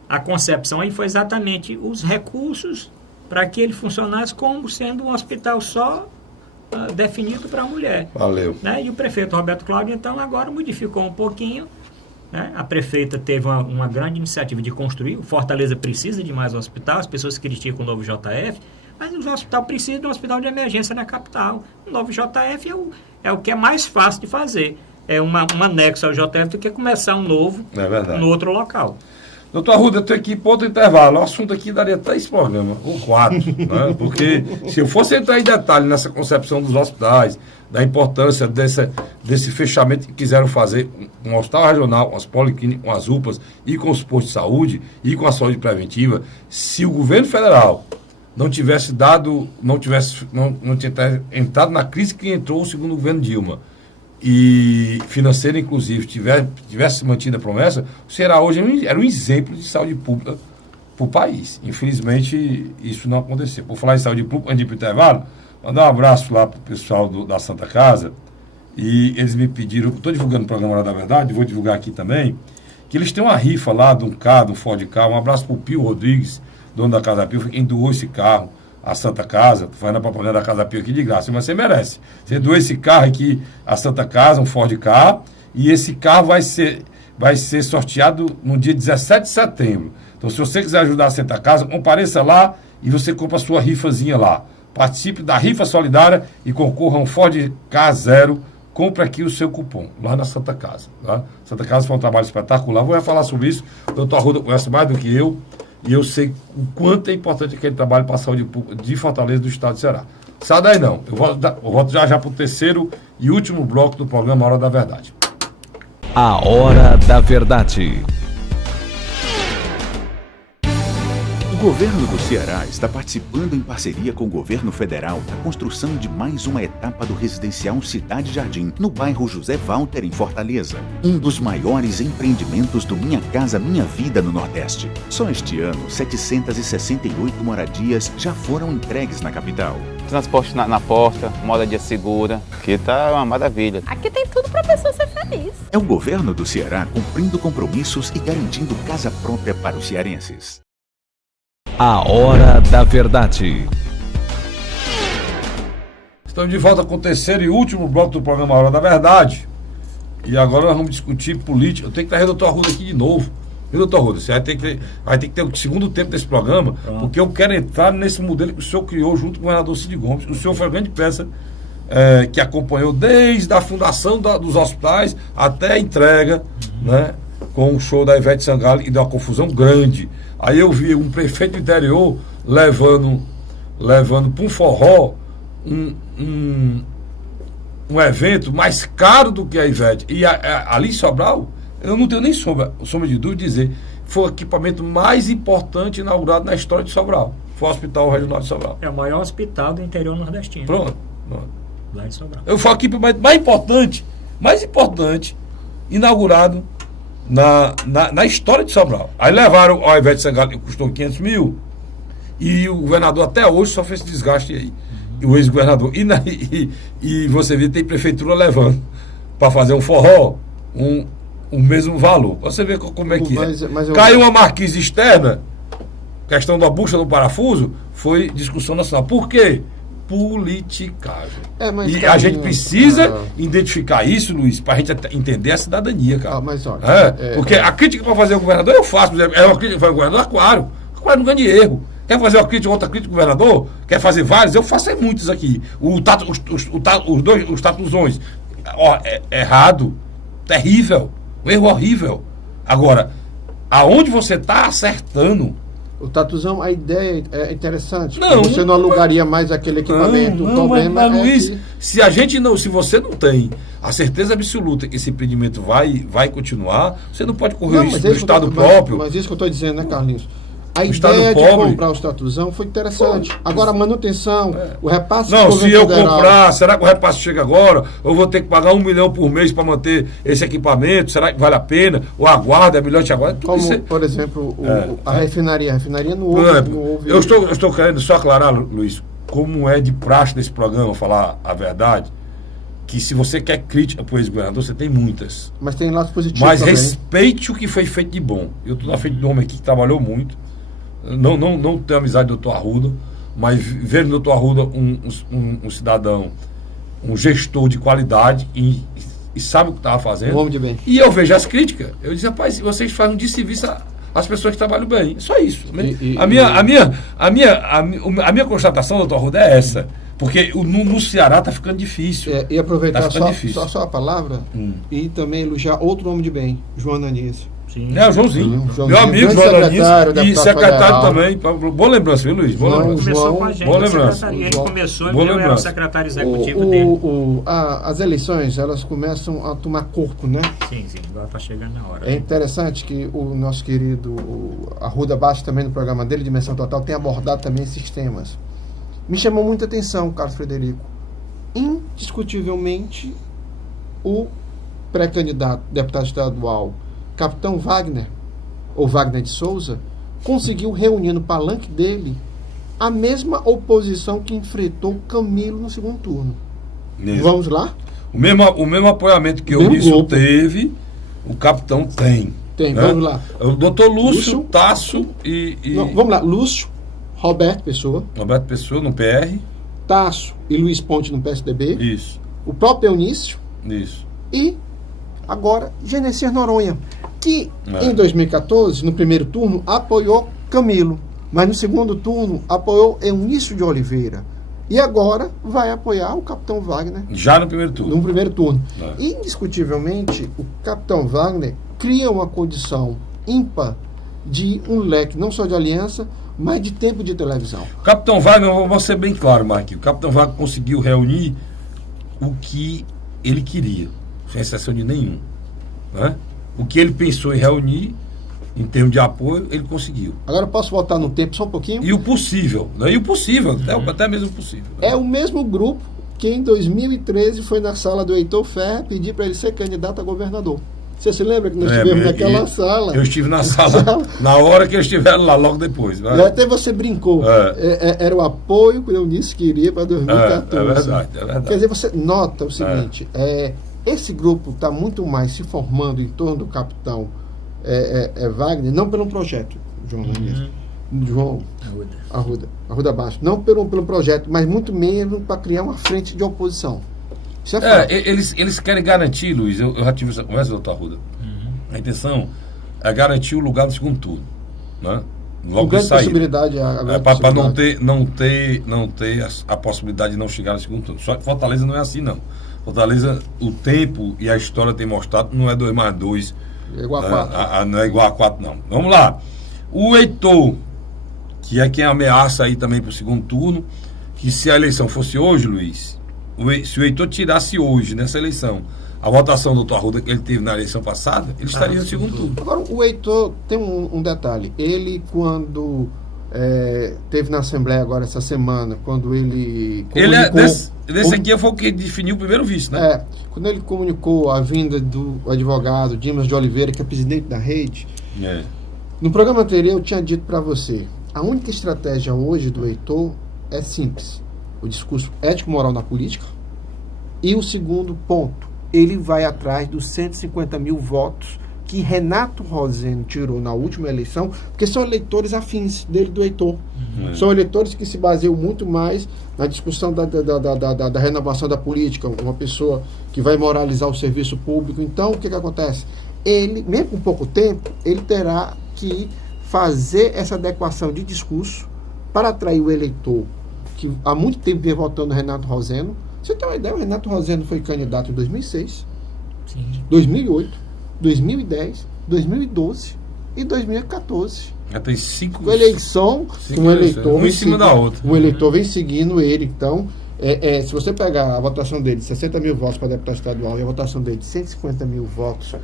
a concepção aí foi exatamente os recursos para que ele funcionasse como sendo um hospital só definido para a mulher. Valeu. Né? E o prefeito Roberto Cláudio, então, agora modificou um pouquinho. Né? A prefeita teve uma grande iniciativa de construir. O Fortaleza precisa de mais um hospital. As pessoas criticam o novo JF, mas o hospital precisa de um hospital de emergência na capital. O novo JF é o que é mais fácil de fazer. um anexo ao JF do que começar um novo no outro local. Doutor Arruda, eu tenho que ir para outro intervalo. O assunto aqui daria 3 programas, ou 4, né? Porque se eu fosse entrar em detalhe nessa concepção dos hospitais, da importância desse fechamento que quiseram fazer com um hospital regional, com as policlínicas, com as UPAs e com os postos de saúde e com a saúde preventiva, se o governo federal não tivesse entrado na crise que entrou o segundo governo Dilma, e financeira, inclusive, tivesse mantido a promessa, o Ceará hoje era um exemplo de saúde pública para o país. Infelizmente, isso não aconteceu. Por falar em saúde pública, antes de ir para o intervalo, mandar um abraço lá para o pessoal da Santa Casa, e eles me pediram, estou divulgando o programa Hora da Verdade, vou divulgar aqui também, que eles têm uma rifa lá de um carro, de um Ford Ka. Um abraço para o Pio Rodrigues, dono da Casa Pio, quem doou esse carro à Santa Casa, tô fazendo a propaganda da Casa Pio aqui de graça, mas você merece. Você doou esse carro aqui à Santa Casa, um Ford Ka, e esse carro vai ser sorteado no dia 17 de setembro. Então, se você quiser ajudar a Santa Casa, compareça lá e você compra a sua rifazinha lá. Participe da rifa solidária e concorra a um Ford Ka Zero. Compre aqui o seu cupom, lá na Santa Casa. Tá? Santa Casa foi um trabalho espetacular. Vou falar sobre isso. O doutor Arruda conhece mais do que eu. E eu sei o quanto é importante aquele trabalho para a saúde pública de Fortaleza do estado de Ceará. Sai daí não. Eu volto já para o terceiro e último bloco do programa Hora da Verdade. A Hora da Verdade. O governo do Ceará está participando em parceria com o governo federal da construção de mais uma etapa do residencial Cidade Jardim, no bairro José Walter, em Fortaleza. Um dos maiores empreendimentos do Minha Casa Minha Vida no Nordeste. Só este ano, 768 moradias já foram entregues na capital. Transporte na porta, moradia segura, que tá uma maravilha. Aqui tem tudo pra pessoa ser feliz. É o governo do Ceará cumprindo compromissos e garantindo casa própria para os cearenses. A Hora da Verdade. Estamos de volta com o terceiro e último bloco do programa Hora da Verdade. E agora nós vamos discutir política. Eu tenho que trazer o doutor Arruda aqui de novo. Viu, doutor Arruda? Você vai ter que ter o segundo tempo desse programa, porque eu quero entrar nesse modelo que o senhor criou junto com o governador Cid Gomes. O senhor foi a grande peça que acompanhou desde a fundação dos hospitais até a entrega, né, com o show da Ivete Sangalo, e deu uma confusão grande. Aí eu vi um prefeito do interior levando para um forró um evento mais caro do que a Ivete. E ali em Sobral, eu não tenho nem sombra de dúvida de dizer, foi o equipamento mais importante inaugurado na história de Sobral. Foi o Hospital Regional de Sobral. É o maior hospital do interior nordestino. Pronto. Lá em Sobral. Eu falo o equipamento mais importante, inaugurado na história de Sobral. Aí levaram a Ivete Sangalo, que custou 500 mil, e o governador até hoje só fez esse desgaste aí. E o ex-governador. E você vê, tem prefeitura levando para fazer um forró, o mesmo valor. Você vê como é que é. Caiu uma marquise externa, questão da bucha do parafuso, foi discussão nacional. Por quê? Politicagem. E a gente precisa identificar isso, Luiz, para a gente entender a cidadania, cara. Mas olha, porque a crítica para fazer o governador eu faço. É uma crítica para o governador, claro. O governador não ganha de erro. Quer fazer uma crítica, outra crítica ao governador? Quer fazer vários? Eu faço muitos aqui. Os tatuzões. Errado. Terrível. Um erro horrível. Agora, aonde você está acertando? O tatuzão, a ideia é interessante. Você não alugaria mais aquele equipamento. O problema Luiz, se você não tem a certeza absoluta que esse empreendimento vai continuar, você não pode correr isso no estado próprio. Mas isso que eu estou dizendo, né, Carlinhos? A ideia de comprar os tatuzão foi interessante. Agora, a manutenção, o repasse... Não, se eu comprar, será que o repasse chega agora? Eu vou ter que pagar 1 milhão por mês para manter esse equipamento? Será que vale a pena? Ou aguarda, é melhor te aguardar? Como, por exemplo, a refinaria. A refinaria não houve... Eu estou querendo só aclarar, Luiz, como é de praxe desse programa, falar a verdade, que se você quer crítica para o ex-governador, você tem muitas. Mas tem lados positivos Mas também. Respeite o que foi feito de bom. Eu estou na frente de um homem aqui que trabalhou muito. Não tenho amizade do doutor Arruda, mas ver no doutor Arruda um cidadão, um gestor de qualidade e sabe o que estava fazendo. Um homem de bem. E eu vejo as críticas. Eu disse, rapaz, vocês fazem um desserviço às pessoas que trabalham bem. Só isso. A minha constatação, doutor Arruda, é essa. Porque no Ceará tá ficando difícil. E aproveitar Tá ficando difícil. só a palavra e também elogiar outro homem de bem, João Ananias. Sim. É, o Joãozinho. Joãozinho, Meu amigo grande João Ananias. secretário, E deputado secretário federal. também. Boa lembrança, viu, Luiz? Boa João, lembrança. Começou com a gente, boa na lembrança. secretaria. Ele João. começou, Boa eu era o lembrança. secretário executivo dele. As eleições, elas começam a tomar corpo, né? Sim, agora está chegando na hora. É interessante que o nosso querido Arruda Baixo, também no programa dele, Dimensão Total, tem abordado também esses temas. Me chamou muita atenção, Carlos Frederico. Indiscutivelmente, o pré-candidato, deputado estadual, Capitão Wagner, ou Wagner de Souza, conseguiu reunir no palanque dele a mesma oposição que enfrentou Camilo no segundo turno. Mesmo. Vamos lá? O mesmo apoiamento que o Mesmo Eunício grupo. teve, o capitão tem. Tem, né? vamos lá. O doutor Lúcio, Lúcio. Tasso e Não, vamos lá. Lúcio, Roberto Pessoa, Roberto Pessoa no PR. Tasso e Luiz Ponte no PSDB, Isso, o próprio Eunício isso. e agora Genesias Noronha, que É. em 2014, no primeiro turno, apoiou Camilo, mas no segundo turno apoiou Eunício de Oliveira. E agora vai apoiar o Capitão Wagner Já no primeiro turno. no primeiro turno. É. Indiscutivelmente, o Capitão Wagner cria uma condição ímpar de um leque não só de aliança, mas de tempo de televisão. O Capitão Wagner, vou ser bem claro, Marquinhos. O Capitão Wagner conseguiu reunir o que ele queria, sem exceção de nenhum. Né? O que ele pensou em reunir, em termos de apoio, ele conseguiu. Agora eu posso voltar no tempo só um pouquinho? E o possível, né? E o possível, até mesmo o possível. Né? É o mesmo grupo que em 2013 foi na sala do Heitor Ferrer pedir para ele ser candidato a governador. Você se lembra que nós estivemos naquela sala? Eu estive na sala na hora que eles estiveram lá, logo depois. Né? E até você brincou. Era o apoio que o Eunício queria para 2014. É verdade, é verdade. Quer dizer, você nota o seguinte, esse grupo está muito mais se formando em torno do capitão Wagner, não pelo projeto, João Arruda Baixo, não pelo projeto, mas muito menos para criar uma frente de oposição. Isso é fato. Eles querem garantir, Luiz, eu já tive essa conversa, doutor Arruda. A intenção é garantir o lugar do segundo turno. Né? Logo grande de saída. possibilidade Para não ter a possibilidade de não chegar no segundo turno. Só que Fortaleza não é assim, não. Fortaleza, o tempo e a história tem mostrado, não é 2 mais 2. É igual a 4. Não é igual a 4, não. Vamos lá. O Heitor, que é quem ameaça aí também para o segundo turno, que se a eleição fosse hoje, Luiz, se o Heitor tirasse hoje, nessa eleição, a votação do doutor Arruda que ele teve na eleição passada, ele estaria no segundo turno. Agora, o Heitor tem um detalhe. Ele, quando teve na Assembleia agora essa semana, quando ele desse aqui foi o que definiu o primeiro vice, né? Quando ele comunicou a vinda do advogado Dimas de Oliveira, que é presidente da rede, no programa anterior eu tinha dito para você, a única estratégia hoje do Heitor é simples. O discurso ético-moral na política. E o segundo ponto, ele vai atrás dos 150 mil votos que Renato Rosendo tirou na última eleição, porque são eleitores afins dele, do Heitor. São eleitores que se baseiam muito mais na discussão da renovação da política, uma pessoa que vai moralizar o serviço público. Então, o que acontece? Ele, mesmo com pouco tempo, ele terá que fazer essa adequação de discurso para atrair o eleitor que há muito tempo vinha votando no Renato Rosendo. Você tem uma ideia, o Renato Rosendo foi candidato em 2006, 2008, 2010, 2012 e 2014. Já tem 5 Com eleição, um eleitor um em cima da outra. Um eleitor vem seguindo ele. Então, se você pegar a votação dele de 60 mil votos para deputado estadual e a votação dele de 150 mil votos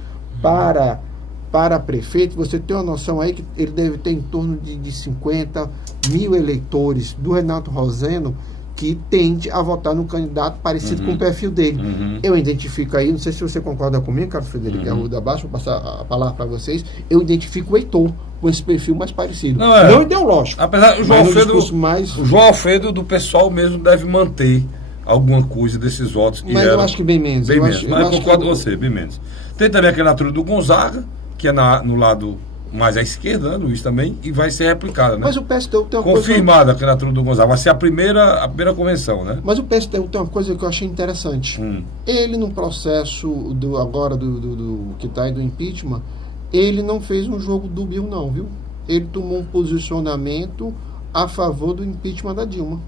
para prefeito, você tem uma noção aí que ele deve ter em torno de 50 mil eleitores do Renato Rosendo que tende a votar num candidato parecido com o perfil dele. Eu identifico aí, não sei se você concorda comigo, Carlos Frederico Arruda Baixo, vou passar a palavra para vocês, eu identifico o Heitor com esse perfil mais parecido. Não ideológico. Apesar, o João Alfredo do pessoal mesmo deve manter alguma coisa desses votos. Mas eu acho que bem menos. Mas eu concordo com você, bem menos. Tem também a candidatura do Gonzaga, que é no lado mais à esquerda, né, Luiz, também, e vai ser replicada, né? Mas o PSTU tem uma confirmada a candidatura do Gonzaga, vai ser a primeira convenção, né? Mas o PSTU tem uma coisa que eu achei interessante. Ele, no processo agora do que está aí do impeachment, ele não fez um jogo dúbio, não, viu? Ele tomou um posicionamento a favor do impeachment da Dilma.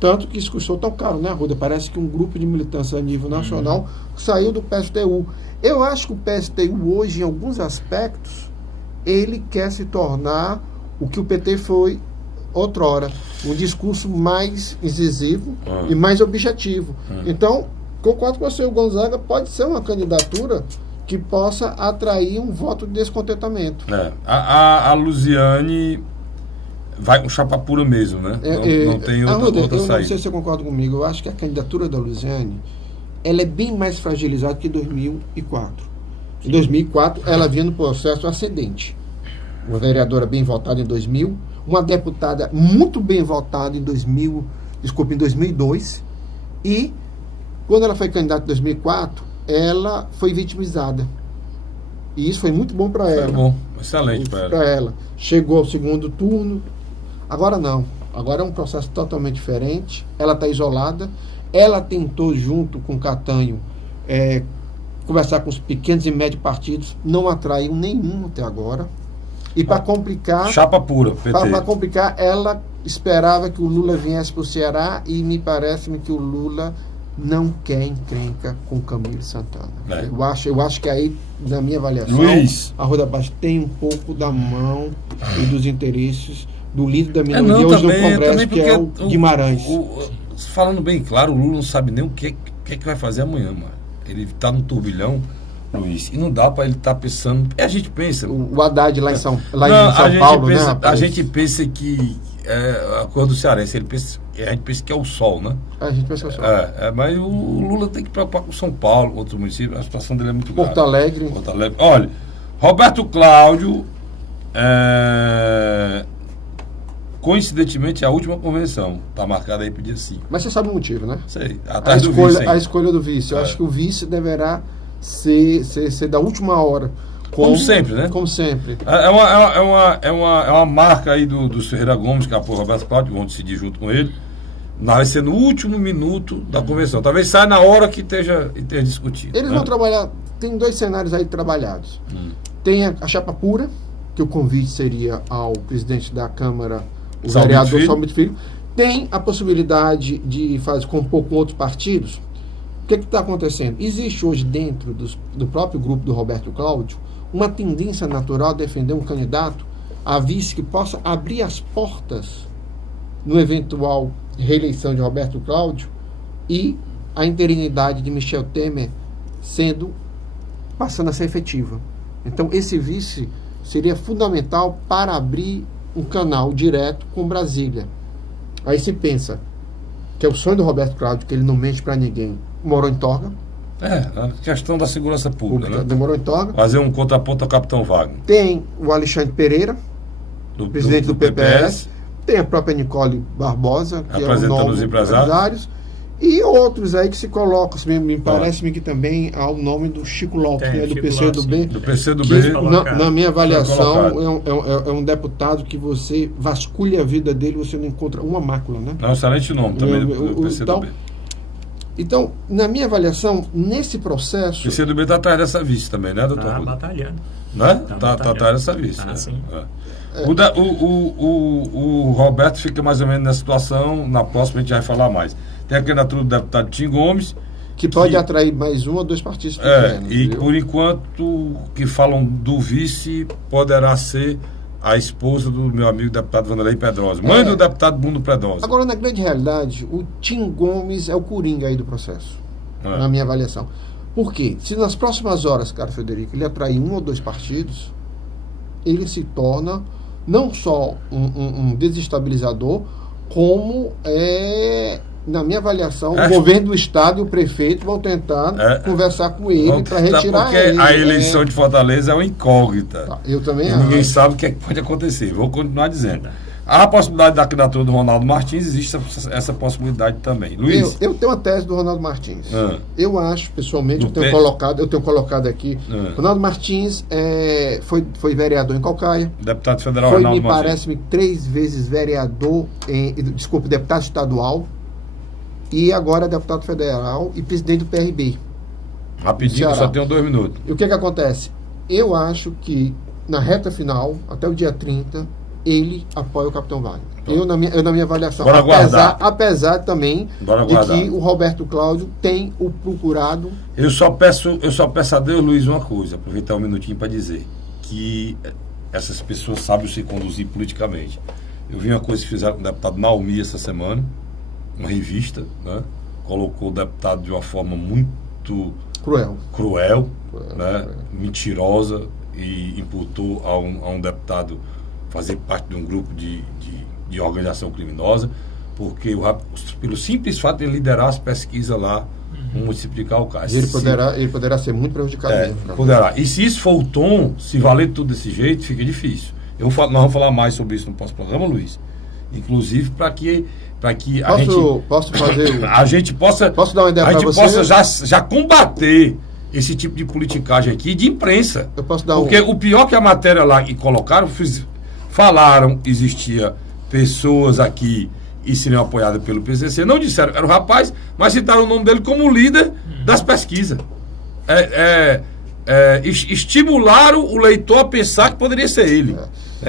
Tanto que isso custou tão caro, né, Arruda? Parece que um grupo de militância a nível nacional saiu do PSTU. Eu acho que o PSTU hoje, em alguns aspectos, ele quer se tornar o que o PT foi outrora, um discurso mais incisivo e mais objetivo. Então, concordo com você, o Gonzaga pode ser uma candidatura que possa atrair um voto de descontentamento. A Luziane vai com chapa pura mesmo, né? Não tem outra eu saída. não sei se você concorda comigo, eu acho que a candidatura da Luziane ela é bem mais fragilizada que em 2004. Em 2004, ela vinha no processo ascendente. Uma vereadora bem votada em 2000, uma deputada muito bem votada em 2002, e quando ela foi candidata em 2004, ela foi vitimizada. E isso foi muito bom para ela. Foi bom, excelente para ela. Chegou ao segundo turno, agora não. Agora é um processo totalmente diferente, ela está isolada, ela tentou, junto com Catanho, conversar com os pequenos e médios partidos, não atraiu nenhum até agora. E para complicar... Chapa pura, PT. Para complicar, ela esperava que o Lula viesse para o Ceará e me parece-me que o Lula não quer encrenca com o Camilo Santana. Eu acho que aí, na minha avaliação, Luiz, a Roda Baixa tem um pouco da mão e dos interesses do líder da minoria hoje no Congresso, que é o Guimarães. Falando bem claro, o Lula não sabe nem o que vai fazer amanhã, mano. Ele está no turbilhão, Luiz, e não dá para ele estar pensando. A gente pensa. O Haddad lá em São Paulo, pensa, né? A gente pensa que a cor do cearense, a gente pensa que é o sol, né? A gente pensa que é o sol. Mas o Lula tem que preocupar com São Paulo, outros municípios, a situação dele é muito grave. Porto Alegre. Olha, Roberto Cláudio, coincidentemente, a última convenção está marcada aí para o dia 5. Mas você sabe o motivo, né? Sei. A escolha do vice. Eu acho que o vice deverá ser da última hora. Como sempre, né? Como sempre. É uma marca aí do Ferreira Gomes, que apoia o Roberto Cláudio, vão decidir junto com ele. Vai ser no último minuto da convenção. Talvez saia na hora que esteja discutido. Eles vão trabalhar. Tem 2 cenários aí trabalhados. Tem a chapa pura, que o convite seria ao presidente da Câmara, o vereador Salmito Filho. Tem a possibilidade de compor com outros partidos. O que está acontecendo? Existe hoje dentro do próprio grupo do Roberto Cláudio uma tendência natural a defender um candidato a vice que possa abrir as portas no eventual reeleição de Roberto Cláudio e a interinidade de Michel Temer passando a ser efetiva. Então esse vice seria fundamental para abrir um canal direto com Brasília. Aí se pensa que é o sonho do Roberto Cláudio, que ele não mente para ninguém, morou em Torga. A questão da segurança pública, né? Demorou em Torga. Fazer um contraponto ao Capitão Wagner. Tem o Alexandre Pereira, presidente do PPS. Tem a própria Nicole Barbosa, que é o nome dos empresários. E outros aí que se colocam. Me parece-me que também há o nome do Chico Lopes, do PCdoB. Do PCdoB. Na minha avaliação, é um deputado que você vasculha a vida dele, você não encontra uma mácula, né? É um excelente nome também do PCdoB. Então, na minha avaliação, nesse processo... O PCdoB está atrás dessa vice também, né, doutor? Está batalhando. Né? Está atrás dessa vice. Né? Sim. O Roberto fica mais ou menos nessa situação, na próxima a gente vai falar mais. Tem a candidatura do deputado Tim Gomes, que pode atrair mais 1 ou 2 partidos pequenos. E por enquanto, que falam do vice, poderá ser a esposa do meu amigo deputado Vanderlei Pedrosa, mãe do deputado Bruno Pedrosa. Agora, na grande realidade, o Tim Gomes é o coringa aí do processo, na minha avaliação. Por quê? Se nas próximas horas, cara Frederico, ele atrair 1 ou 2 partidos, ele se torna não só um desestabilizador, como na minha avaliação, o governo do estado e o prefeito vão tentar conversar com ele para retirar porque ele. A eleição de Fortaleza é uma incógnita. Tá, eu também acho. Ninguém sabe o que pode acontecer. Vou continuar dizendo. Há a possibilidade da candidatura do Ronaldo Martins, existe essa possibilidade também. Luiz? Eu tenho uma tese do Ronaldo Martins. Eu acho, pessoalmente, eu tenho colocado aqui. Ronaldo Martins foi vereador em Calcaia. Deputado federal foi, Ronaldo me parece-me, 3 vezes vereador, deputado estadual. E agora é deputado federal e presidente do PRB. Rapidinho, eu só tenho 2 minutos. E o que acontece? Eu acho que na reta final, até o dia 30, ele apoia o Capitão Wagner. Eu na minha avaliação, Bora aguardar. apesar também Bora de aguardar. que o Roberto Cláudio tem o procurado. Eu só peço a Deus, Luiz, uma coisa, aproveitar um minutinho para dizer que essas pessoas sabem se conduzir politicamente. Eu vi uma coisa que fizeram com o deputado Naomi essa semana, uma revista, né? Colocou o deputado de uma forma muito cruel, né? Mentirosa, e imputou a um deputado fazer parte de um grupo de organização criminosa, porque pelo simples fato de ele liderar as pesquisas lá no município de Caucás. Ele poderá ser muito prejudicado mesmo. Poderá. E se isso for o tom, se valer tudo desse jeito, fica difícil. Nós vamos falar mais sobre isso no próximo programa, Luiz. Inclusive para que a gente possa Posso dar uma ideia para você? possa já combater esse tipo de politicagem aqui de imprensa. Eu posso dar Porque o pior que a matéria lá que colocaram, falaram, existia pessoas aqui e seriam apoiadas pelo PCC, não disseram que era o rapaz, mas citaram o nome dele como líder das pesquisas. Estimularam o leitor a pensar que poderia ser ele.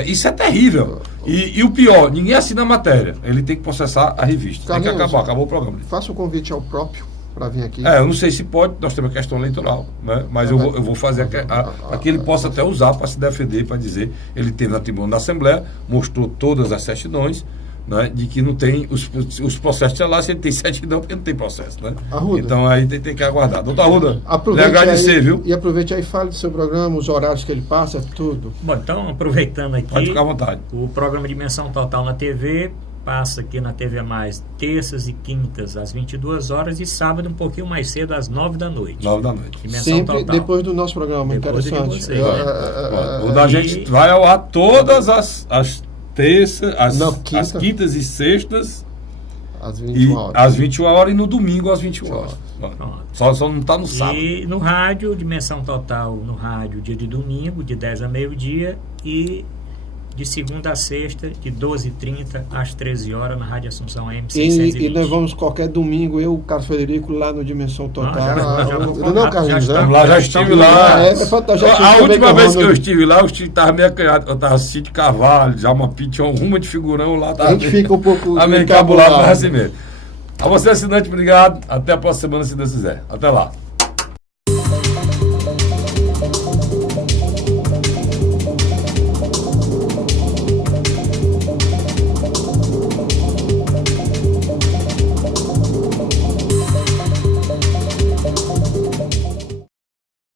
Isso é terrível. E o pior, ninguém assina a matéria. Ele tem que processar a revista. Tem que acabar, acabou o programa. Faça um convite ao próprio para vir aqui. Eu não sei se pode, nós temos a questão eleitoral, né? Mas eu vou fazer para que ele possa até usar para se defender, para dizer, ele teve na tribuna da Assembleia, mostrou todas as certidões, né? De que não tem os processos lá, se ele tem certidão, porque não tem processo, né? Arruda. Então aí tem que aguardar. Doutor Arruda, aproveite lhe agradecer, viu? E aproveite aí, fale do seu programa, os horários que ele passa, tudo. Bom, então, aproveitando aqui, Pode ficar à vontade. O programa Dimensão Total na TV passa aqui na TV Mais terças e quintas às 22 horas e sábado um pouquinho mais cedo às 9 da noite. 9 da noite. Dimensão Sempre Total. depois do nosso programa, Depois interessante. de você. O da gente vai ao ar todas as terças, as quintas e sextas, às 21 horas. Às 21 horas e no domingo às 21 horas. Só não está no sábado. E no rádio, Dimensão Total, no rádio, dia de domingo, de 10 a meio-dia, e de segunda a sexta, de 12h30 às 13 horas, na Rádio Assunção AM 620. E nós vamos qualquer domingo, eu, o Carlos Frederico, lá no Dimensão Total. Já estive lá. A última vez que eu estive lá, eu estava meio acanhado. Eu estava Cid Carvalho, Djalma Pitt, uma de figurão lá. A gente fica um pouco encabulado, mas assim mesmo. A você, assinante, obrigado. Até a próxima semana, se Deus quiser. Até lá.